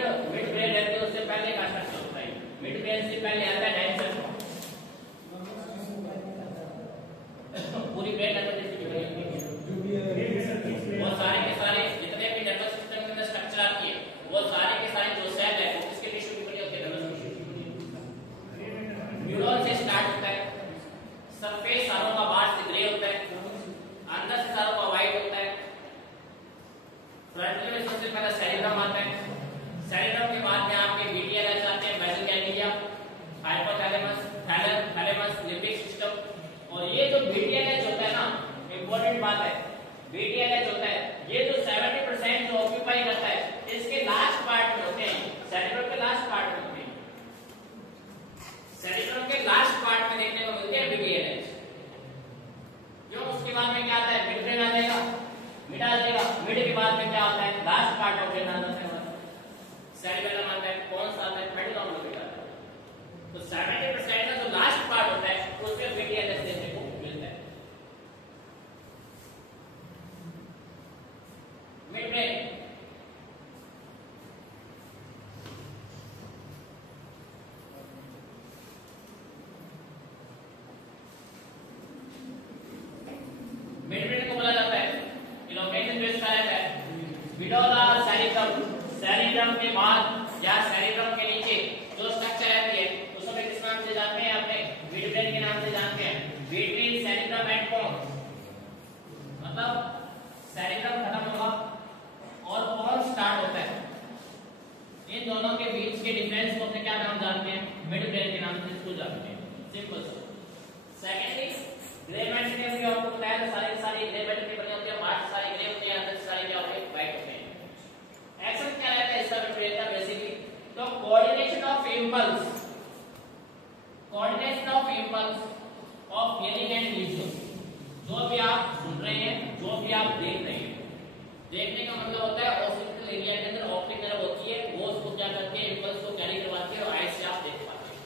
फ्रंट में सबसे पहले सेरिब्रम आता है, सेरिब्रम के बाद में आपके बीटीएलएच आते हैं, basal ganglia, hypothalamus, thalamus, limbic system. और ये जो बीटीएलएच होता है ना, इंपॉर्टेंट बात है, बीटीएलएच होता है ये जो 70% जो ऑक्यूपाई करता है इसके लास्ट पार्ट में होते हैं, सेरिब्रम के लास्ट पार्ट में होते हैं, सेरिब्रम के लास्ट पार्ट में देखने को मिलते हैं बीटीएलएच। जो उसके बाद में क्या आता है, मिड ब्रेन आ जाएगा, मिड आ जाएगा, मिड के बाद में क्या आता है, लास्ट पार्ट ऑफ ब्रेन आता है, सेरिबेलम आता है, कौन सा आता है, पेडुलम लोबेट आता है। तो 70% का जो लास्ट पार्ट होता है उसमें बीटीएलएच देखने को मिलता है। मिड ब्रेन, मिड ब्रेन को बोला जाता है, इलोकेशन जो इसका रहता है मिडुला सेरिब्रम, सेरिब्रम के बाद या सेरिब्रम के नीचे जो स्ट्रक्चर रहती है उसको हम किस नाम से जानते हैं, अपने मिड ब्रेन के नाम से जानते हैं, बिटवीन सेरिब्रम एंड पोन्स। मतलब सेरिब्रम खत्म होगा और पोन्स स्टार्ट होता है, इन दोनों के बीच के डिफरेंस को अपने क्या नाम जानते हैं, मिड ब्रेन के नाम से इसको जानते हैं, सिंपल सा। सेकेंडली ग्रे मैटर के भी आपको बताया था, सारे सारे ग्रे मैटर के बने होते हैं, बाहर सारे ग्रे होते हैं, अंदर सारे क्या होते हैं, व्हाइट होते हैं। एक्शन क्या रहता है इसका मिड का बेसिकली, तो coordination of impulse, coordination of impulse of hearing and visual. जो भी आप सुन रहे हैं, जो भी आप देख रहे हैं, देखने का मतलब होता है ऑप्टिकल एरिया के अंदर ऑप्टिक नर्व होती है, वो उसको क्या करती है, इंपल्स को कैरी करवाती है और आई से आप देख पाते हैं।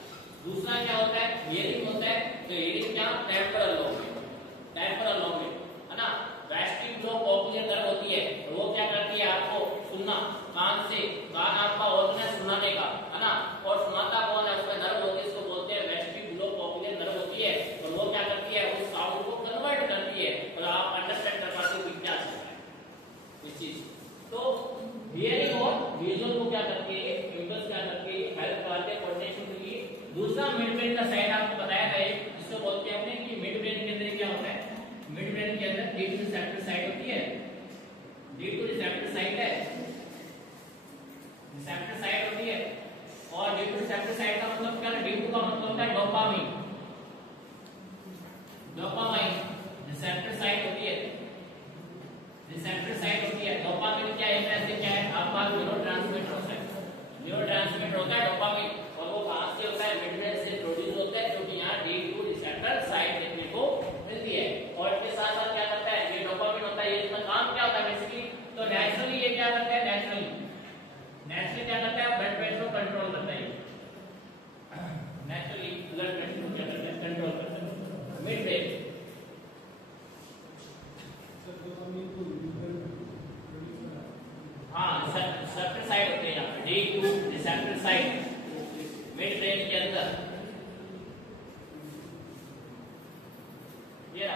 दूसरा क्या होता है, हियरिंग होता है, तो हियरिंग क्या, टेम्पोरल लोब में, टेम्पोरल लोब में है ना, वेस्टिब्युलो कॉक्लियर नर्व होती है, वो क्या करती है, आपको सुनना, कान से, कान आपका ऑर्गन है सुनाने का, है ना, और सुनाता कौन है, उसका नर्व होती है, इसको बोलते हैं वेस्टिब्युलो कॉक्लियर नर्व होती है, और वो क्या करती है, उस साउंड को कन्वर्ट करती है और आप अंडरस्टैंड कर पाते हो कि क्या चल रहा है इस चीज। तो हियरिंग और विजुअल को क्या करती है, इंपल्स क्या करती है, हेल्प करते हैं कोऑर्डिनेशन के लिए। दूसरा मिड ब्रेन का साइड आपको बताया था, इसको बोलते हैं अपने कि मिड ब्रेन के अंदर क्या होता है, मिड ब्रेन के अंदर डी टू रिसेप्टर साइट होती है, डी टू रिसेप्टर साइट है, रिसेप्टर साइट होती है, और डी टू रिसेप्टर साइट का मतलब क्या है, डी टू का मतलब होता है डोपामाइन, डोपामाइन रिसेप्टर साइट होती है, रिसेप्टर साइट होती है। डोपामाइन क्या है, ऐसे क्या है, आपका न्यूरोट्रांसमीटर होता है, न्यूरोट्रांसमीटर होता है डोपामाइन, और वो कहां से होता है, मिड ब्रेन से प्रोड्यूस होता है, क्योंकि यहाँ डी टू रिसेप्टर साइट देखने को मिलती है। और इसके साथ साथ क्या करता है, ये डोपामाइन होता है, ये इसका काम क्या होता है बेसिकली, तो नेचुरली ये क्या करता है, नेचुरली क्या करता है, ब्लड प्रेशर को कंट्रोल करता है, नेचुरली ब्लड प्रेशर को क्या करता है, कंट्रोल करता है मिड ब्रेन। हाँ, रिसेप्टर साइट होते हैं यहाँ पे, D two receptor site mid brain के अंदर, ये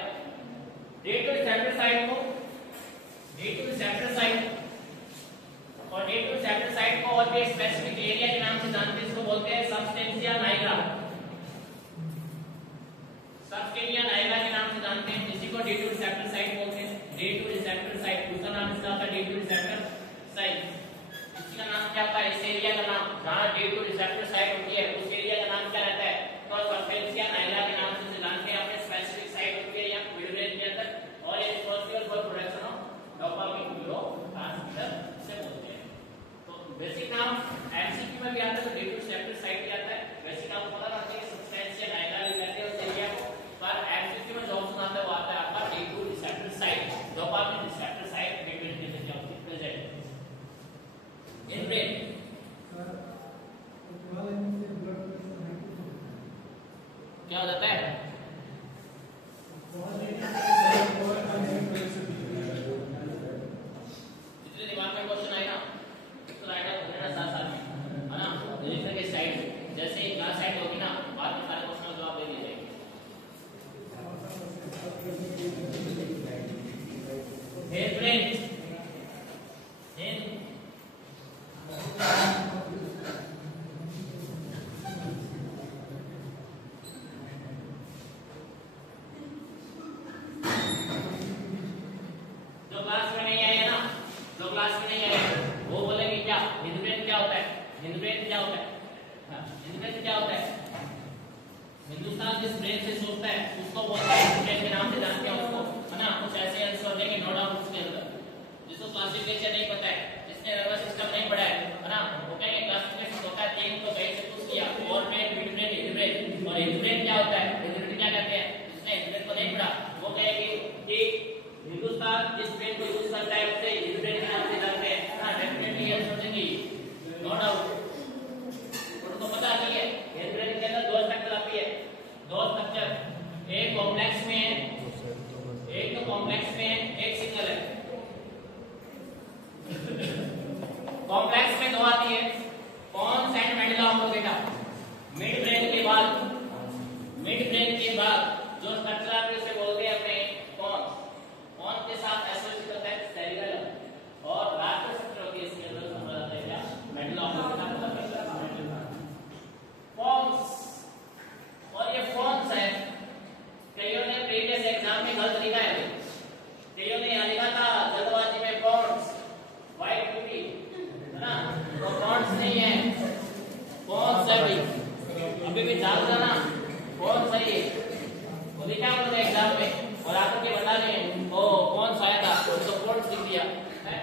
डी टू रिसेप्टर साइट को, डी टू रिसेप्टर साइट और डी टू रिसेप्टर साइट को और भी स्पेसिफिक एरिया के नाम से जानते हैं, इसको बोलते हैं सबस्टेंशिया नाइग्रा, सबस्टेंशिया नाइग्रा के नाम से जानते हैं, इसी को डी टू रिसेप्टर साइट बोलते हैं, डी टू रिसेप्टर साइट। दूसरा नाम इसका होता है डी टू रिसेप्टर साइट, इसका नाम क्या होता है, इस एरिया का नाम, जहां डी टू रिसेप्टर साइट होती है उस एरिया का नाम क्या रहता है, तो सबस्टेंशिया नाइग्रा के नाम से जानते हैं, अपने स्पेसिफिक साइट होती है यहाँ मिड ब्रेन के अंदर, और ये responsible for production of dopamine neurotransmitter से बोलते हैं। तो बेसिक नाम एमसीक्यू में भी आता है, तो डी टू रिसेप्टर साइट भी आता है, बेसिक नाम पता रहता है कि सबस्टेंशिया नाइग्रा भी कहते हैं उस एरिया को, पर एमसीक्यू में जो ऑप्शन आता है वो आता है आपका D two receptor site, dopamine receptor site mid brain के अंदर होती है प्रेजेंट इन ब्रेन। क्या हो जाता है, जितने दिमाग में क्वेश्चन आए ना तो राइट आप साथ साथ में, है ना, लिखने के क्लास में नहीं आए वो बोलेंगे क्या हिंदुस्तान क्या होता है, हिंदुस्तान क्या होता है, हाँ हिंदुस्तान क्या होता है। हिंदुस्तान जिस ब्रेन से सोचता है उसको बोलते हैं हिंदुस्तान के नाम से जानते हैं उसको, है ना। कुछ ऐसे आंसर देंगे नो डाउट उसके अंदर, जिसको क्लासिफिकेशन नहीं पता है, जिसने नर्वस सिस्टम नहीं पढ़ा है ना, वो कहेंगे क्लासिफिकेशन होता है तीन, तो कहीं से पूछ लिया और brain, mid brain, Hind brain. और हिंद ब्रेन क्या होता है, हिंद ब्रेन क्या कहते हैं, जिसने हिंद ब्रेन को नहीं पढ़ा वो कहेंगे कि हिंदुस्तान जिस ब्रेन को यूज करता है उसे हिंद ब्रेन के नाम से जानते हैं, हां डेफिनेटली आंसर देंगे नो डाउट। उनको पता चलिए हिंद ब्रेन के अंदर दो स्ट्रक्चर आती है, दो स्ट्रक्चर, एक कॉम्प्लेक्स में है, एक तो कॉम्प्लेक्स में है, एक सिंगल है। कॉम्प्लेक्स में दो आती है, pons and medulla oblongata. Mid brain के बाद, मिड ब्रेन के बाद जो स्ट्रक्चर आप इसे बोलते हैं अपने पॉन्स, पॉन्स के साथ एसोसिएट होता है सेरिबेलम और लास्ट स्ट्रक्चर होती है इसके अंदर समझ आता है क्या मेडुला ऑब्लिंगेटा पॉन्स। और ये पॉन्स है, कईयों ने प्रीवियस एग्जाम में गलत लिखा है, कईयों ने यहाँ लिखा था जल्दबाजी में पॉन्स वाइट ब्यूटी, है ना, तो पॉन्स नहीं है, पॉन्स है भी, अभी भी जान जाना कौन सही है। वो लिखा है उन्होंने एग्जाम में और आकर के बता रहे हैं ओ कौन सा आया था तो पॉन्स लिख दिया है।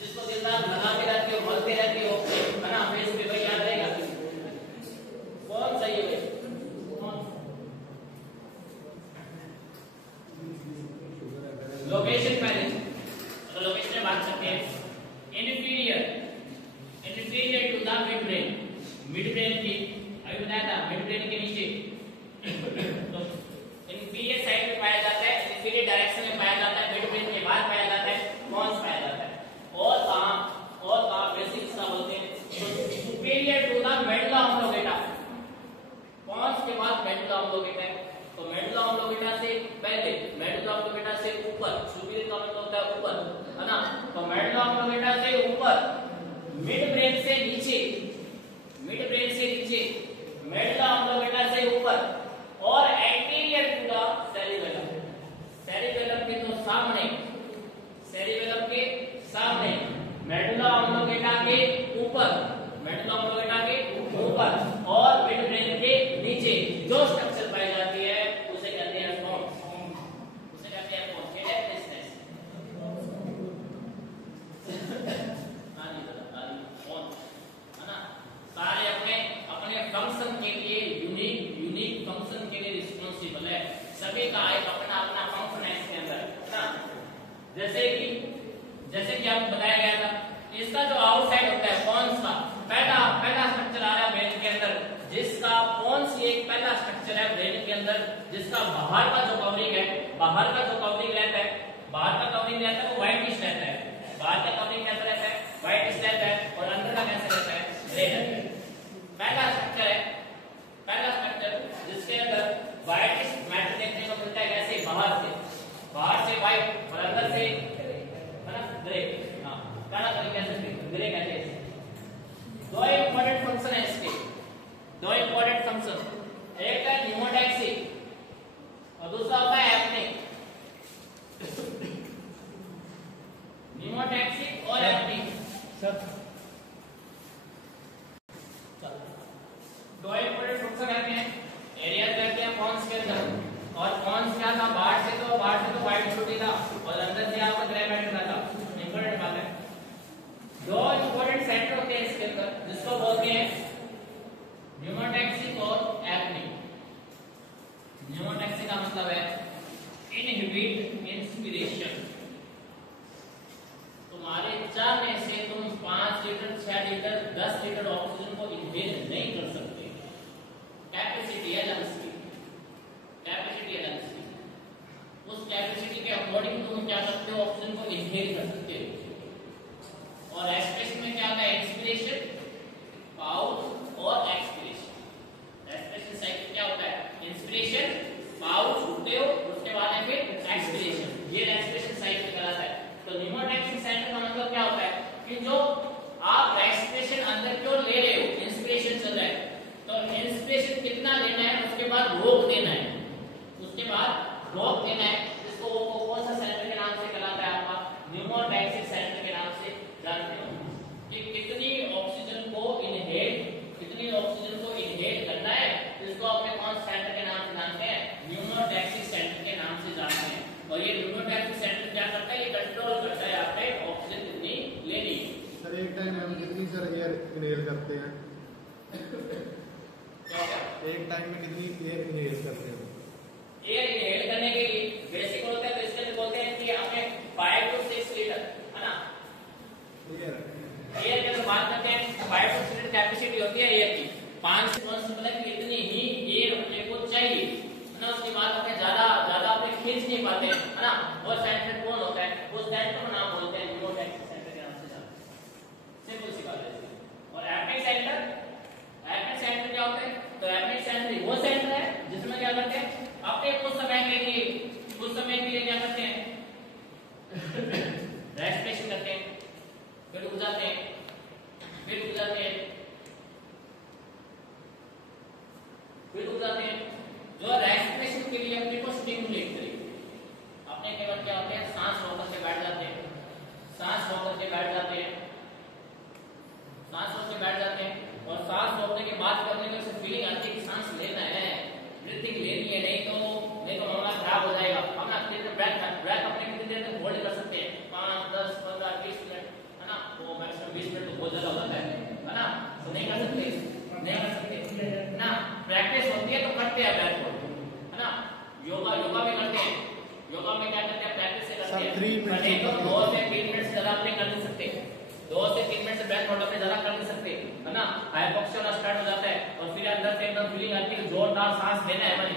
जिसको दिल रात लगाते रहते हो बोलते रहते हो, है ना, फेस पे भाई याद रहेगा कौन सही है। लोकेशन पहले तो लोकेशन में बात करते हैं। Inferior, inferior to the mid brain, mid brain की अभी बताया था मिड ब्रेन के नीचे तो इंफीरियर साइड में पाया जाता है, इंफीरियर डायरेक्शन में पाया जाता है, मिड ब्रेन के बाद पाया जाता है, पॉन्स पाया जाता है। और कहां बेसिक्स का बोलते हैं तो superior to the medulla oblongata, pons के बाद मेडुला ऑब्लिंगेटा है। तो मेडुला ऑब्लिंगेटा से पहले, मेडुला ऑब्लिंगेटा से ऊपर, सुपीरियर का मतलब होता है ऊपर, है ना, तो मेडुला ऑब्लिंगेटा से ऊपर, मिड ब्रेन से नीचे, मिड ब्रेन से नीचे, मेडुला ऑब्लिंगेटा से ऊपर और anterior to the cerebellum, cerebellum के तो सामने, सेरिबेलम के सामने, मेडुला ऑब्लिंगेटा के ऊपर, मेडुला ऑब्लिंगेटा के ऊपर और मिड ब्रेन के नीचे जो स्ट्रक्चर पाई जाती है उसे कहते हैं पॉन्स, उसे कहते हैं पॉन्स। ये है डिस्टेंस पॉन्स, है ना, सारे अपने अपने फंक्शन के लिए यूनिक फंक्शन के लिए रिस्पांसिबल है, सभी का एक अपना अपना फंक्शन है इसके अंदर, है ना। जैसे कि आपको बताया गया था, इसका जो आउटसाइड होता है पॉन्स का पहला स्ट्रक्चर आ रहा है ब्रेन के अंदर, जिसका पॉन्स ये एक पहला स्ट्रक्चर है ब्रेन के अंदर, जिसका बाहर का जो कवरिंग है, बाहर का जो कवरिंग रहता है, बाहर का कवरिंग रहता है वो व्हाइटिश रहता है, बाहर का कवरिंग कैसा रहता है, व्हाइटिश रहता है और अंदर का कैसा रहता है, ग्रे रहता है। पहला स्ट्रक्चर है, पहला स्ट्रक्चर जिसके अंदर व्हाइटिश मैटर देखने को मिलता है, कैसे बाहर से व्हाइट और अंदर से, है ना, ग्रे, हां काला तरीके से ग्रे कहते हैं। दो इंपॉर्टेंट फंक्शन है इसके, दो इंपॉर्टेंट फंक्शन, एक है न्यूमोटैक्सिक और दूसरा होता है एप्निक। न्यूमोटैक्सिक और एप्निक सर दो इंपॉर्टेंट फंक्शन रहते हैं, एरिया रहते हैं पॉन्स के अंदर। और पॉन्स क्या था, बाहर से तो व्हाइट ब्यूटी था और अंदर से आपका ग्रे मैटर था, इंपॉर्टेंट बात है। दो इंपॉर्टेंट सेंटर होते हैं इसके अंदर जिसको बोलते हैं न्यूमोटैक्सिक और एप्निक। न्यूमोटैक्सिक का मतलब है इनहिबिट इंस्पिरेशन, तुम्हारे चाहने से तुम 5 लीटर 6 लीटर 10 लीटर ऑक्सीजन को इनहेल नहीं कर सकते, कैपेसिटी है लंग्स की, कैपेसिटी है लंग्स की, उस कैपेसिटी के अकॉर्डिंग तुम क्या करते हो, ऑक्सीजन को इनहेल कर सकते हो। और एक्सप्रेशन में क्या होता है, इंस्पिरेशन, पाउच और एक्सपिरेशन। एक्सप्रेशन साइकिल क्या होता है, इंस्पिरेशन, पाउच छूटते हो, उसके बाद है फिर एक्सपिरेशन, ये एक्सप्रेशन साइकिल कहलाता है। तो न्यूमोटैक्सिक सेंटर का मतलब क्या होता है कि जो आप एक्सप्रेशन अंदर की ओर ले रहे हो, इंस्पिरेशन चल रहा है, तो इंस्पिरेशन कितना लेना है उसके बाद रोक देना है, उसके बाद रोक देना है। इसको वो कौन सा सेंटर के नाम से कहलाता है, आपका न्यूमोटैक्सिक सेंटर के नाम से सर एक टाइम में हम कितनी सर एयर इनहेल करते हैं? एक टाइम में कितनी एयर इनहेल करते हैं? एयर इनहेल करने के लिए बेसिक होता है तो इसके लिए बोलते हैं कि आपने 5 to 6 लीटर है ना। एयर की अगर बात करते हैं 5 to 6 लीटर कैपेसिटी होती है एयर की। 5 से मतलब कि इतनी ही एयर अपने को चाहिए है ना। उसके बाद अपने ज्यादा अपने खींच नहीं पाते है ना। और सेंटर कौन होता है? उस सेंटर का नाम बोलते हैं न्यूरोटैक्सिक सेंटर के नाम से जानते हैं। सिंपल सी बात है। और एपनिक सेंटर क्या होता है? तो एपनिक सेंटर वो सेंटर है जिसमें क्या करते हैं अपने कुछ समय के लिए क्या करते हैं रेस्पिरेशन करते हैं, फिर रुक जाते हैं, जो रेस्पिरेशन के लिए अपने को स्टिमुलेट करेगी। अपने केवल क्या होते हैं सांस रोक के बैठ जाते हैं, और सांस रोकने के बाद करने में उसे फीलिंग आती है कि सांस लेना है, ब्रीथिंग लेनी है, नहीं तो मामला खराब हो जाएगा। हम ना ब्रेथ अपने कितनी देर तक होल्ड कर सकते हैं? 5, 10, 15, 20 मिनट है ना। वो मैक्सिमम 20 मिनट तो बहुत ज्यादा हो जाता है ना। तो नहीं कर सकते ना। प्रैक्टिस होती है तो करते हैं ब्रेथ को है ना। योगा भी करते हैं। योगा में क्या करते हैं? प्रैक्टिस से करते हैं। पर नहीं तो 2 से 3 मिनट से ज्यादा अपने कर नहीं सकते। 2 से 3 मिनट से ब्रेथ होल्ड अपने ज्यादा कर नहीं सकते है ना। हाइपोक्सिया स्टार्ट हो जाता है और फिर अंदर से एकदम फीलिंग आती है जोरदार सांस लेना है है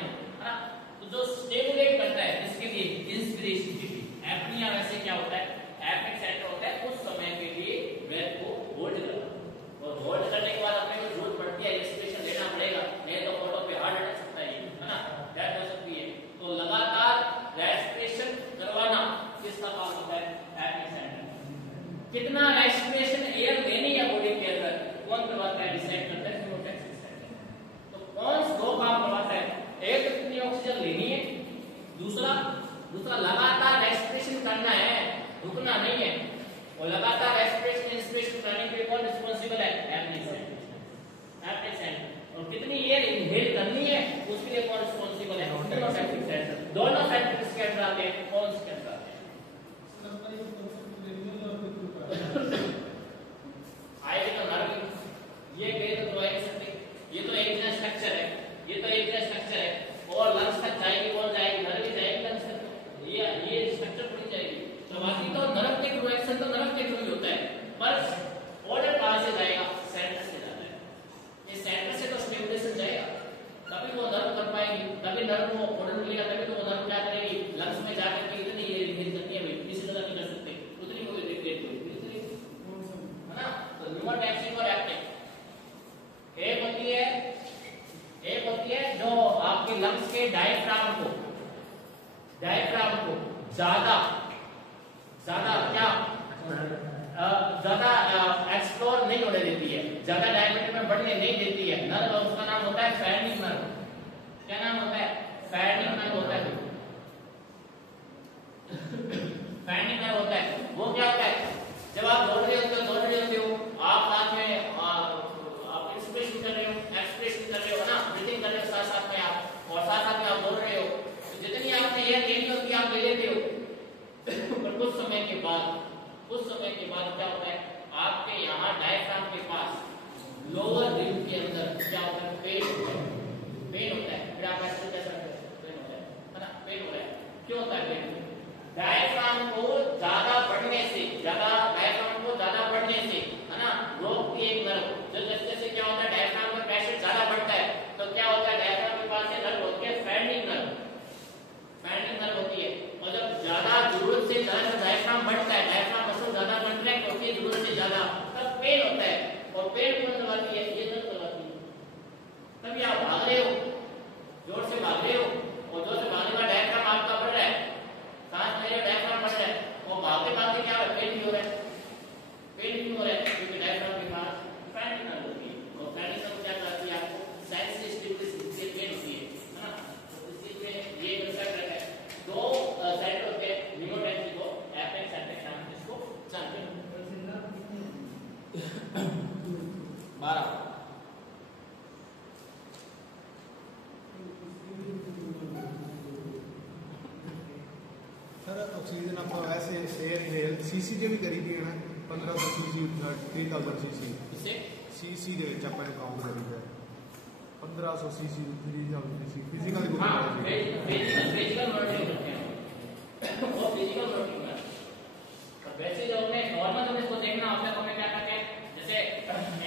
ना। तो जो स्टिमुलेट करता है इसके लिए इंस्पिरेशन के लिए एपनिया वैसे क्या होता है? एपनिक सेंटर होता है उस समय के लिए ब्रेथ को होल्ड करना, और होल्ड करने के बाद अपने को जरूरत पड़ती है एक्सप्रेशन लेना पड़ेगा, नहीं तो फोटो पे हार्ट अटैक सकता है ना, डेथ हो सकती है। तो लगातार रेस्पिरेशन करवाना किसका काम होता है? एपनिक सेंटर। कितना रेस्पिरेशन एयर लेनी है बॉडी के अंदर कौन करवाता है? डिसाइड करता है न्यूरोटैक्सिक सेंटर। तो कौन दो काम करवाता है? एक तो कितनी ऑक्सीजन लेनी है, दूसरा लगातार रेस्पिरेशन करना है, रुकना नहीं है। और लगातार रेस्पिरेशन इंस्पिरेशन करने के लिए कौन रिस्पांसिबल है? एपनिक सेंटर। और कितनी एयर इनहेल करनी है उसके लिए कौन रिस्पांसिबल है? न्यूरोटैक्सिक सेंटर। दोनों सेंटर किसके अंदर आते हैं? कौन से अंदर आते हैं? आएगी तो नर्व, ये गए तो दो एक सकते, ये तो एक जैसा स्ट्रक्चर है, और लंग्स तक जाएगी कौन जाएगी? नर्व ही जाएगी लंग्स तक। ये स्ट्रक्चर पूरी जाएगी। तो बाकी तो नर्व के प्रोडक्शन तो नर्व के थ्रू ही होता है, पर ऑर्डर कहां से जाएगा? सेंटर से जाता है। ये सेंटर से तो स्टिमुलेशन जाएगा, तभी वो नर्व कर पाएगी, तभी नर्व को ऑर्डर मिलेगा, तभी तो वो नर्व क्या करेगी? लंग्स में जाकर के इतनी एयर इनहेल करनी है भाई, किसी तरह नहीं कर सकते, उतनी कोई डिक्टेट होगी है ना। तो न्यूरोटैक्सिक और एपनिक एक होती है जो आपके लंग्स के डायफ्राम को ज्यादा एक्सप्लोर नहीं होने देती है, ज्यादा डायमीटर में बढ़ने नहीं देती है। नर्व उसका नाम होता है फैरिंग नर्व। क्या नाम होता है? फैरिंग नर्व होता है। फैरिंग नर्व होता है। वो क्या होता है? जब आप दौड़ रहे होते हो, आप साथ में आप इंस्पिरेशन कर रहे हो, एक्सप्रेशन कर रहे हो ना, ब्रीथिंग कर रहे हो साथ में आप, और साथ में आप दौड़ रहे हो, तो जितनी आपने एयर लेनी होती है आप ले लेते हो। पर कुछ समय के बाद क्या होता है? आपके यहाँ डायफ्राम के पास लोअर रिब के अंदर क्या होता है? पेन होता है। फिर आप ऐसे कैसे पेन होता है ना, पेन हो रहा है। क्यों होता है पेन? डायफ्राम को ज्यादा बढ़ने से है ना, रोकती है एक नर्व। जैसे क्या होता है? डायफ्राम का प्रेशर ज्यादा बढ़ता है तो क्या होता है? डायफ्राम के पास से नर्व होती है फैरिंग नर्व होती है। और जब ज्यादा जरूरत से ज्यादा डायफ्राम बढ़ता है, डायफ्राम मसल ज्यादा कंट्रैक्ट होती है जरूरत से ज्यादा, तब पेन होता है। और पेन कौन करवाती है? ये नर्व करवाती है। तभी आप भाग रहे हो, जोर से भाग रहे हो, और जोर से भागने का डायफ्राम आपका बढ़ रहा है, सांस ले रहे हो, डायफ्राम बढ़ रहा है, और भागते क्या है? पेन भी हो रहा है। क्योंकि डायफ्राम के पास फैरिंग नर्व होती है, और फैरिंग नर्व क्या करती है? आपको सेंसिटिव स्टिमुलेशन से पेन होती है ना। तो इसलिए ये कंसेप्ट है। दो सेंटर होते हैं न्यूरोटैक्सिक को एपनिक सेंटर नाम से इसको जानते हैं। 12 सर ऑक्सीजन आप ऐसे एयर इनहेल सीसी के भी करी थी ना, 1500 सीसी 3000 सीसी इसे सीसी ਦੇ ਵਿੱਚ ਆਪਾਂ ਨੂੰ ਕਾਊਂਟ ਕਰੀਦਾ 1500 सीसी 3000 सीसी फिजिकल हाँ फिजिकल मॉनिटरिंग करते हैं वो फिजिकल मॉनिटरिंग है। और वैसे जो हमने नॉर्मल हमने इसको देखना होता है तो हमें क्या करते हैं जैसे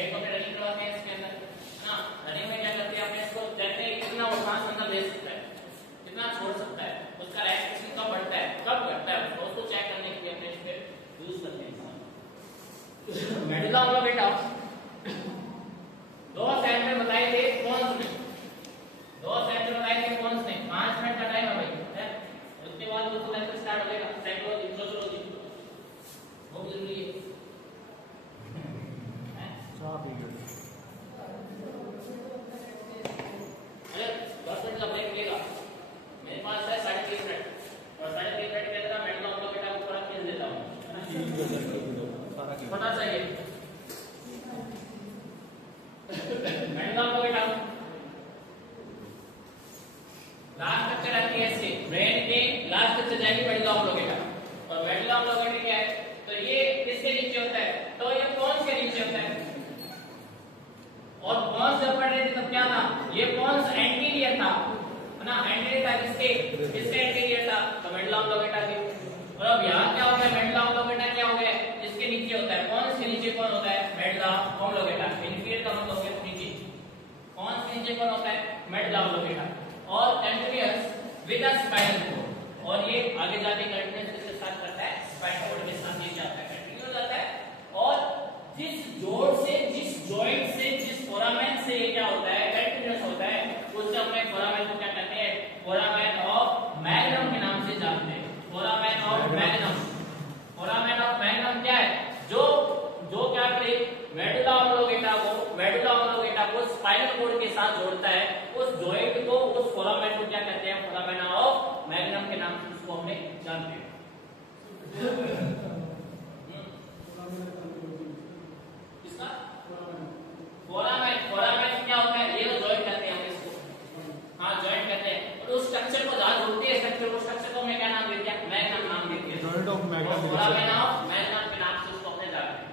एक तो रनिंग करवाते हैं इसके अंदर ना रनिंग में क्या करते हैं अपने इसको देखते हैं कितना वो सांस अंदर ले सकता है कितना छोड़ सकता है उसका रेस्पिरेशन कब बढ़ता है कब घटता है उसको चेक करने के लिए अपने इस पे यूज करते हैं। मेडुला ऑब्लोंगेटा दो सेंटर बताए थे कौन से दो सेंटर बताए थे कौन से 5 मिनट का टाइम है भाई उसके बाद उसको लेक्चर स्टार्ट हो जाएगा साइकोलॉजी सोशियोलॉजी वो भी जरूरी है चाह पी गए अरे 10 मिनट का ब्रेक मिलेगा मेरे पास है 3.5 मिनट और 3.5 मिनट के अंदर मेडुला ऑब्लोंगेटा को थोड़ा खींच देता हूं सारा होना चाहिए मेडुला ऑब्लोंगेटा लास्ट तक रहती है ऐसे ब्रेन के लास्ट तक जाएगी मेडुला ऑब्लोंगेटा और मेडुला ऑब्लोंगेटा क्या है तो ये किसके नीचे होता है तो ये पॉन्स के नीचे होता है और पॉन्स जब पढ़ रहे थे तब क्या था ये पॉन्स एंटीरियर था है ना एंटीरियर था किसके एंटीरियर था तो मेडुला ऑब्लोंगेटा के और अब यहाँ क्या हो गया मेडुला ऑब्लोंगेटा क्या हो गया इसके नीचे होता है पॉन्स के नीचे कौन होता है मेडुला ऑब्लोंगेटा इंफीरियर का मतलब है नीचे पॉन्स के नीचे कौन होता है मेडुला ऑब्लोंगेटा और continuous with a spinal cord और ये आगे जाके कंटीन्यूअस किसके साथ करता है स्पाइनल कोड के साथ ये जाता है कंटीन्यू जाता है और जिस जोड़ से जिस जॉइंट से जिस फोरामेन से ये क्या होता है कंटीन्यूअस होता है उससे अपने फोरामेन को क्या कहते हैं फोरामेन ऑफ मैग्नम के नाम से जानते हैं foramen of magnum foramen of magnum क्या है जो क्या करे मेडुला ऑब्लोंगेटा को स्पाइनल कोड के साथ जोड़ता है उस जॉइंट को उस फोरामेन को क्या कहते हैं फोरामेन ऑफ मैग्नम के नाम से उसको हमने जानते हैं किसका फोरामेन क्या होता है ये तो जॉइंट कहते हैं हम इसको हाँ जॉइंट कहते हैं और उस स्ट्रक्चर को जहां जोड़ते हैं स्ट्रक्चर को हमने क्या नाम दे दिया मैग्नम नाम दे दिया joint of magnum foramen of magnum के नाम से उसको हमने जानते हैं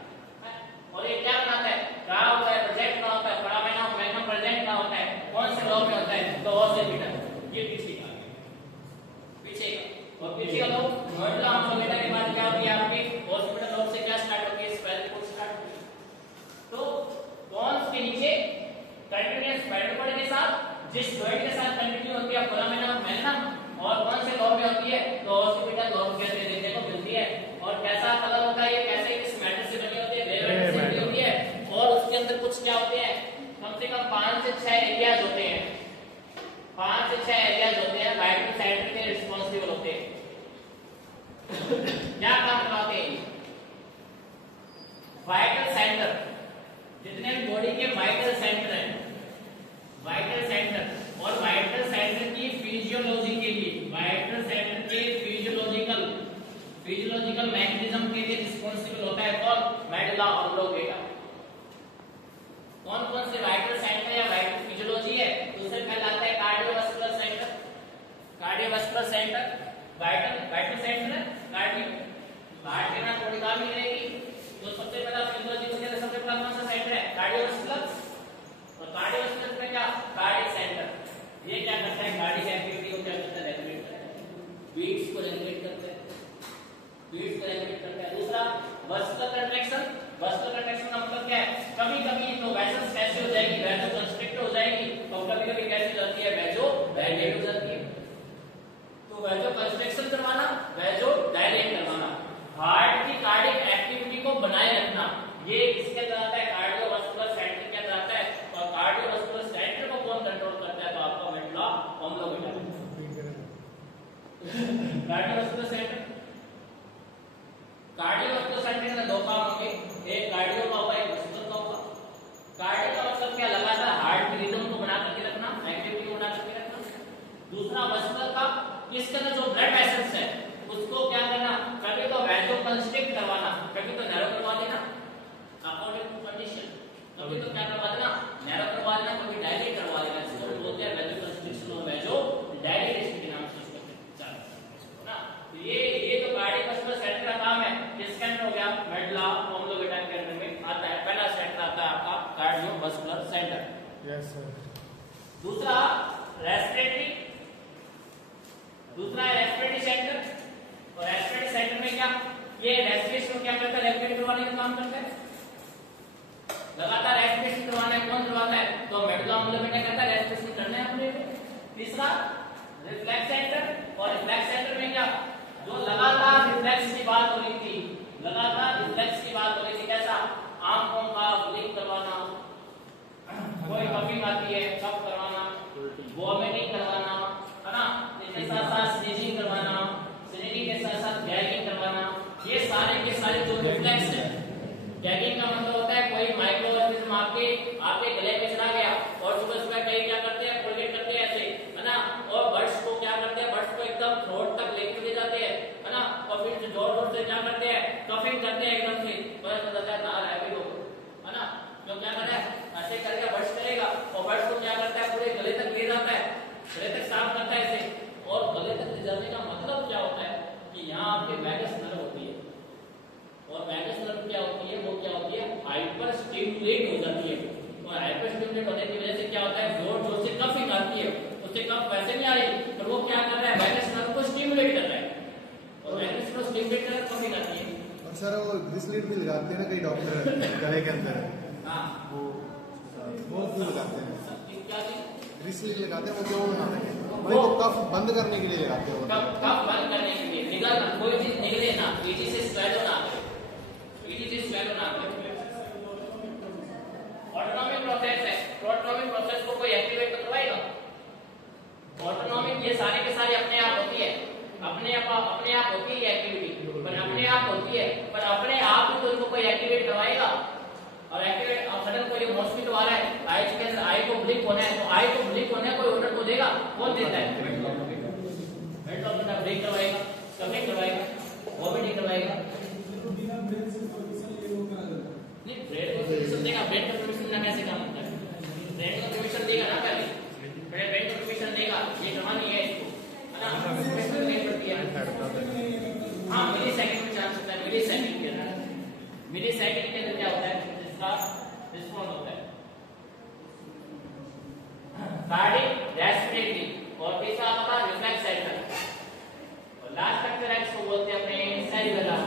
और ये क्या बनाता है क्या होता है प्रोजेक्ट का होता है फोरामेन ऑफ मैग्नम प्रेजेंट का होता है कौन से लॉ में होता है तो ऑसिपिटल ये पीछे का और पीछे का तो मेडुला ऑब्लोंगेटा के बाद क्या होती है आपकी ऑसिपिटल लॉ से क्या स्टार्ट होती है स्पाइनल कोड स्टार्ट होती है तो पॉन्स के नीचे कंटीन्यूअस स्पाइनल कोड के साथ जिस जॉइंट के साथ कंटिन्यू होती है फोरामेन ऑफ मैग्नम और कौन से लॉ में होती है तो ऑसिपिटल लॉ कहते हैं देखने को मिलती है और कैसा कलर होता है ये कैसे किस मैटर से बनी होती है वेलवेट से बनी होती है और उसके अंदर कुछ क्या होते हैं कम से कम 5 से 6 एरियाज होते हैं 5 से 6 एरियाज होते हैं वाइटल सेंटर के रिस्पांसिबल होते हैं क्या काम करवाते हैं वाइटल सेंटर जितने भी बॉडी के वाइटल सेंटर हैं वाइटल सेंटर और वाइटल सेंटर की फिजियोलॉजी के लिए वाइटल सेंटर के फिजियोलॉजिकल मैकेनिज्म के लिए रिस्पांसिबल होता है कौन मेडुला ऑब्लोंगेटा कौन से वाइटल सेंटर या वाइटल फिजियोलॉजी है दूसरे पहले आता है कार्डियोवास्कुलर सेंटर वाइटल सेंटर है कार्डियो हार्ट के ना थोड़ी काम ही रहेगी तो सबसे पहला फिजियोलॉजी के लिए सबसे पहला कौन सा सेंटर है कार्डियोवास्कुलर और कार्डियोवास्कुलर में क्या कार्डियक सेंटर ये क्या करता है कार्डियक एक्टिविटी को क्या करता है रेगुलेट करता है बीट्स को रेगुलेट करता है दूसरा वस्कुलर कंट्रैक्शन का मतलब क्या है कभी कभी तो वेसल्स कैसे हो जाएगी वेसो कंस्ट्रिक्ट हो जाएगी और कभी कभी कैसे हो जाती है वेसो डायलेट हो जाती है तो वेसो कंस्ट्रिक्शन करवाना वेसो डायलेट करवाना हार्ट की कार्डियक एक्टिविटी को बनाए रखना ये किसके अंदर आता है कार्डियोवास्कुलर सेंटर के अंदर आता है और कार्डियोवास्कुलर सेंटर को कौन कंट्रोल करता है तो आपका medulla oblongata cardiovascular centre centre में दो काम होंगे एक कार्डियो का होगा एक वस्कुलर का होगा कार्डियो का मतलब क्या लगातार हार्ट की रिदम को बना करके रखना एक्टिविटी को बना करके रखना दूसरा वस्कुलर का इसके अंदर जो ब्लड वेसल्स है उसको क्या करना कभी तो वैसो कंस्ट्रिक्ट करवाना कभी तो नैरो करवा देना अकॉर्डिंग टू कंडीशन कभी तो क्या करवा देना नैरो करवा देना कभी डायलेट करवा देना जिसको बोलते हैं वैसो कंस्ट्रिक्शन और वैसो डायलेटेशन के नाम से उसको चलता है ना तो ये तो कार्डियोवास्कुलर सेंटर का काम है किसके अंदर हो गया मेडुला यस सर। दूसरा रेस्पिरेटरी, दूसरा है रेस्पिरेटरी सेंटर। और रेस्पिरेटरी सेंटर में क्या, ये रेस्पिरेशन क्या करता है, रेस्पिरेट करवाने का काम करता है, लगातार रेस्पिरेशन करवाना है। कौन करवाता है, तो मेडुला ऑब्लिंगुम करता है, रेस्पिरेशन करना है अपने। तीसरा रिफ्लेक्स सेंटर। और रिफ्लेक्स सेंटर में क्या, जो लगातार रिफ्लेक्स की बात हो रही थी, लगातार रिफ्लेक्स की बात हो रही थी, कैसा, आंखों का ब्लिंक करवाना, कोई कफिंग आती है कफ करवाना, वॉमिटिंग करवाना, है ना, इसके साथ साथ स्नीजिंग करवाना, स्नीजिंग के साथ साथ गैगिंग करवाना, ये सारे के सारे जो रिफ्लेक्स है। गैगिंग का मतलब होता है कोई माइक्रो ऑर्गेनिज्म आपके गले में चला गया और सुबह सुबह कई क्या करते हैं, फोल्डेट करते हैं ऐसे, है ना, और बर्ड्स को क्या करते हैं, बर्ड्स को एकदम थ्रोट तक लेके ले जाते हैं, है ना, और फिर जोर जोर से क्या करते हैं, कफिंग करते हैं एकदम से, पता चलता है नार है लोग, है ना, जो क्या करता है ऐसे करके बर्ड्स करेगा और बर्ड्स को क्या करता है पूरे गले तक ले जाता है, गले तक साफ करता है ऐसे। और गले तक ले जाने का मतलब क्या होता है कि यहाँ आपके वैगस नर्व होती है, और वैगस नर्व क्या होती है, वो क्या होती है, हाइपर स्टिमुलेट हो जाती है। और हाइपर स्टिमुलेट होने की वजह से क्या होता है, जोर जोर से कफिंग आती है, उससे कफ वैसे नहीं आ रही, पर वो क्या कर रहा है, वैगस नर्व को स्टिमुलेट कर रहा है, और वैगस को स्टिमुलेट कर कफिंग आती है। और सर वो ग्लिसरीन भी लगाते हैं ना कई डॉक्टर गले के अंदर, हाँ वो क्यों लगाते हैं, क्या चीज, ग्लिसरीन लगाते हैं, वो क्यों बनाते हैं, वो कफ बंद करने के लिए लगाते हैं, कफ बंद करने के लिए, निकलना कोई चीज निकले ना, पीछे से स्वेलो ना करे, पीछे से स्वेलो ना करे। ऑटोनॉमिक प्रोसेस है, ऑटोनॉमिक प्रोसेस को कोई एक्टिवेट तो करवाएगा, ऑटोनॉमिक ये सारे के सारे अपने आप होती है, अपने आप होती है एक्टिविटी, पर अपने आप होती है, पर अपने आप ही तो उनको कोई एक्टिवेट करवाएगा। और एक्टिवेट अब सडन कोई मॉस्किटो आ रहा है, आई के अंदर आई को ब्लिंक होना है, तो आई को ब्लिंक होना है, कोई ऑर्डर को देगा, कौन देता है, हेड डॉक्टर का ब्लिंक करवाएगा, कमिंग करवाएगा, वॉमिटिंग करवाएगा, नहीं ब्रेड को परमिशन देगा, ब्रेड को परमिशन देना कैसे काम होता है, ब्रेड को परमिशन देगा ना, पहले ब्रेड को परमिशन देगा, ये करवानी है इसको, है ना, परमिशन लेनी पड़ती है। हाँ मिली सेकंड में चांस होता है, मिली सेकंड के अंदर, मिली सेकंड के अंदर क्या होता है, इसका रिस्पॉन्स होता है। कार्डिक, रेस्पिरेटरी, और तीसरा आपका रिफ्लेक्स सेंटर, और लास्ट स्ट्रक्चर है इसको बोलते हैं अपने सेरिबेलम,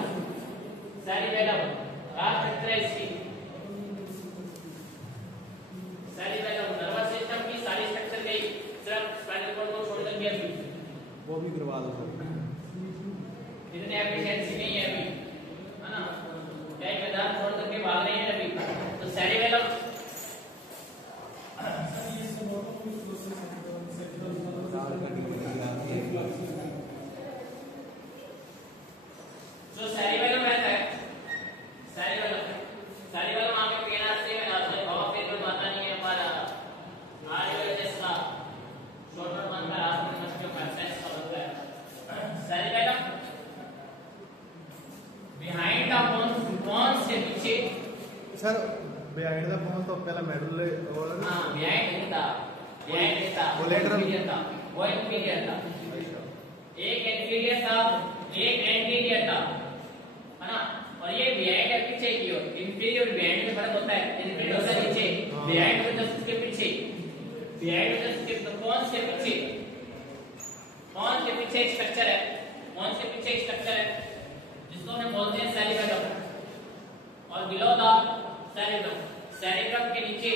सेरिबेलम लास्ट स्ट्रक्चर है इसकी, सेरिबेलम नर्वस सिस्टम की सारी स्ट्रक्चर गई, सिर्फ स्पाइनल कॉर्ड को छोड़ करके अभी वो भी करवा दो सर, इतनी एफिशिएंसी नहीं है अभी, है ना, कई मैदान छोड़ करके भाग रहे हैं अभी, तो सेरिबेलम जो सेरिबेलम रहता है, सेरिबेलम आपके पेनार से हवा पेट में आता नहीं है, हमारा आर्टिकल जैसा शॉर्टर बनता है, आपने मस्तिष्क का सेंस बनता है। सेरिबेलम बिहाइंड द बोन्स के पीछे, सर बिहाइंड द बोन तो पहला मेडुला और हां बिहाइंड था, वो लेटरल था, वो इंफीरियर था, एक इंफीरियर था, एक एंटीरियर था, है ना, और ये बिहाइंड है पीछे की ओर, इंफीरियर और बिहाइंड में फर्क होता है, इंफीरियर होता है नीचे, बिहाइंड होता है उसके पीछे, बिहाइंड होता है उसके बोन्स के पीछे, बोन्स के पीछे एक स्ट्रक्चर है, बोन्स के पीछे एक स्ट्रक्चर है जिसको हम बोलते हैं सेरिबेलम, और बिलो द सेरिब्रम, सेरिब्रम के नीचे,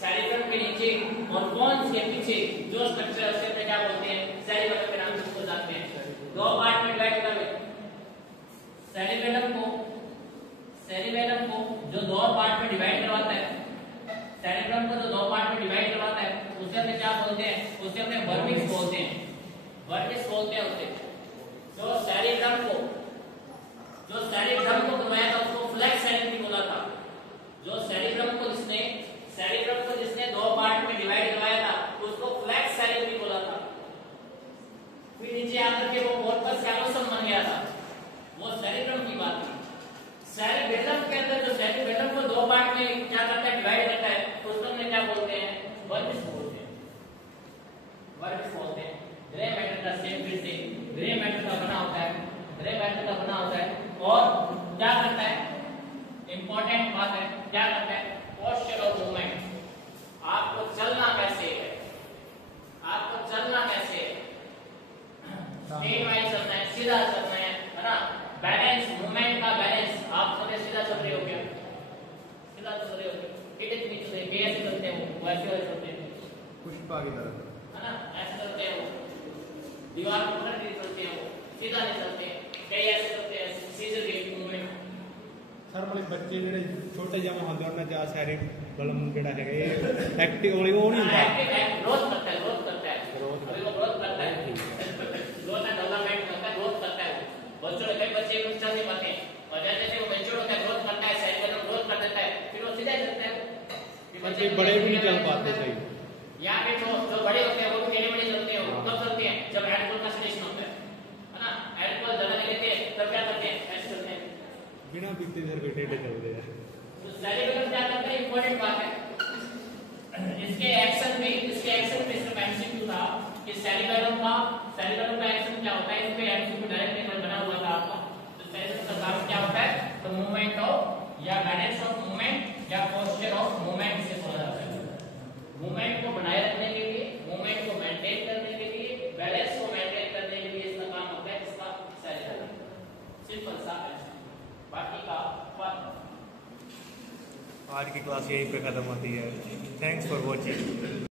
सेरिब्रम के नीचे और बोन्स के पीछे जो स्ट्रक्चर है उसे क्या बोलते हैं, सेरिबेलम के नाम से उसको जानते हैं। दो पार्ट में डिवाइड होता है सेरिबेलम को जो दो पार्ट में डिवाइड करवाता है, सेरिब्रम को जो दो पार्ट में डिवाइड करवाता है उसे हम क्या बोलते हैं, उसे हमने वर्मिक्स बोलते हैं, वर्मिक्स बोलते हैं उसे। जो सेरिब्रम को करवाया था उसको फ्लैक्स सेरिब्रम बोला था, जो सेरिब्रम को जिसने दो पार्ट में डिवाइड करवाया था उसको फ्लैक्स सेरिब्रम बोला था। फिर नीचे आकर के वो कॉर्पस कैलोसम बन गया था, वो सेरिब्रम की बात थी। सेरिबेलम के अंदर जो सेरिबेलम को दो पार्ट में क्या करता है, डिवाइड करता है, तो उसको हम क्या बोलते हैं, वर्मिक्स बोलते हैं, वर्मिक्स बोलते हैं। ग्रे मैटर का सेम फिर से ग्रे मैटर का बना होता है, ग्रे मैटर का बना होता है, और क्या करता है, इंपॉर्टेंट बात है, क्या करता है, पोस्चर और मूवमेंट। आपको स्ट्रेट वाइज चलना है, सीधा चलना है ना। बैलेंस, मूवमेंट का बैलेंस, आप सबसे सीधा चल रहे हो क्या, सीधा चल रहे हो, टेढ़े नहीं चल रहे, कैसे चलते हो वैसे चलते हो, पुष्पा की तरह है ना, ऐसे चलते हो, दीवार पर उलट के चलते हो, सीधा नहीं चलते, कई ऐसे चलते हैं सीधे मूवमेंट। ਸਰ ਮਤਲਬ ਬੱਚੇ ਜਿਹੜੇ ਛੋਟੇ ਜਿਹੇ ਹੁੰਦੇ ਉਹਨਾਂ ਦਾ ਸਰੀਰਿਕ ਬਲਮ ਜਿਹੜਾ ਹੈਗਾ ਇਹ ਐਕਟਿਵ ਉਹ ਨਹੀਂ ਹੁੰਦਾ। ग्रोथ करता है, ग्रोथ करता है, अभी वो ग्रोथ करता है, ग्रोथ एंड डेवलपमेंट करता है, ग्रोथ करता है। बच्चों के कई बच्चे कुछ चल नहीं पाते हैं और जैसे जैसे वो मैच्योर होता है, ग्रोथ करता है, साइकिल में ग्रोथ कर देता है, फिर वो सीधा चलता है। बच्चे बड़े भी नहीं चल पाते सही। यहाँ पे जो बड़े होते हैं वो भी टेढ़े चलते हैं, कब चलते हैं जब एडपोल का स्टेशन होता है ना, एडपोल जगह लेते हैं तब क्या करते हैं, ऐसे चलते हैं बिना पीते सर के टेढ़े चलते हैं। तो सेरिबेलम क्या करता है, इंपॉर्टेंट बात है। इसके एक्शन में इसका एमसीक्यू था कि सेरिबेलम का एक्शन क्या होता है, इस पे एमसीक्यू डायरेक्ट पेपर बना हुआ था आपका। तो सेरिबेलम का काम क्या होता है, तो मूवमेंट ऑफ या बैलेंस ऑफ मूवमेंट या पोस्चर ऑफ मूवमेंट से बोला जाता है। मूवमेंट को बनाए रखने के लिए, मूवमेंट को मेंटेन करने के लिए, बैलेंस को मेंटेन करने के लिए इसका काम होता है इसका सेरिबेलम। सिंपल सा है, बाकी का आज की क्लास यहीं पे ख़त्म होती है। Thanks for watching.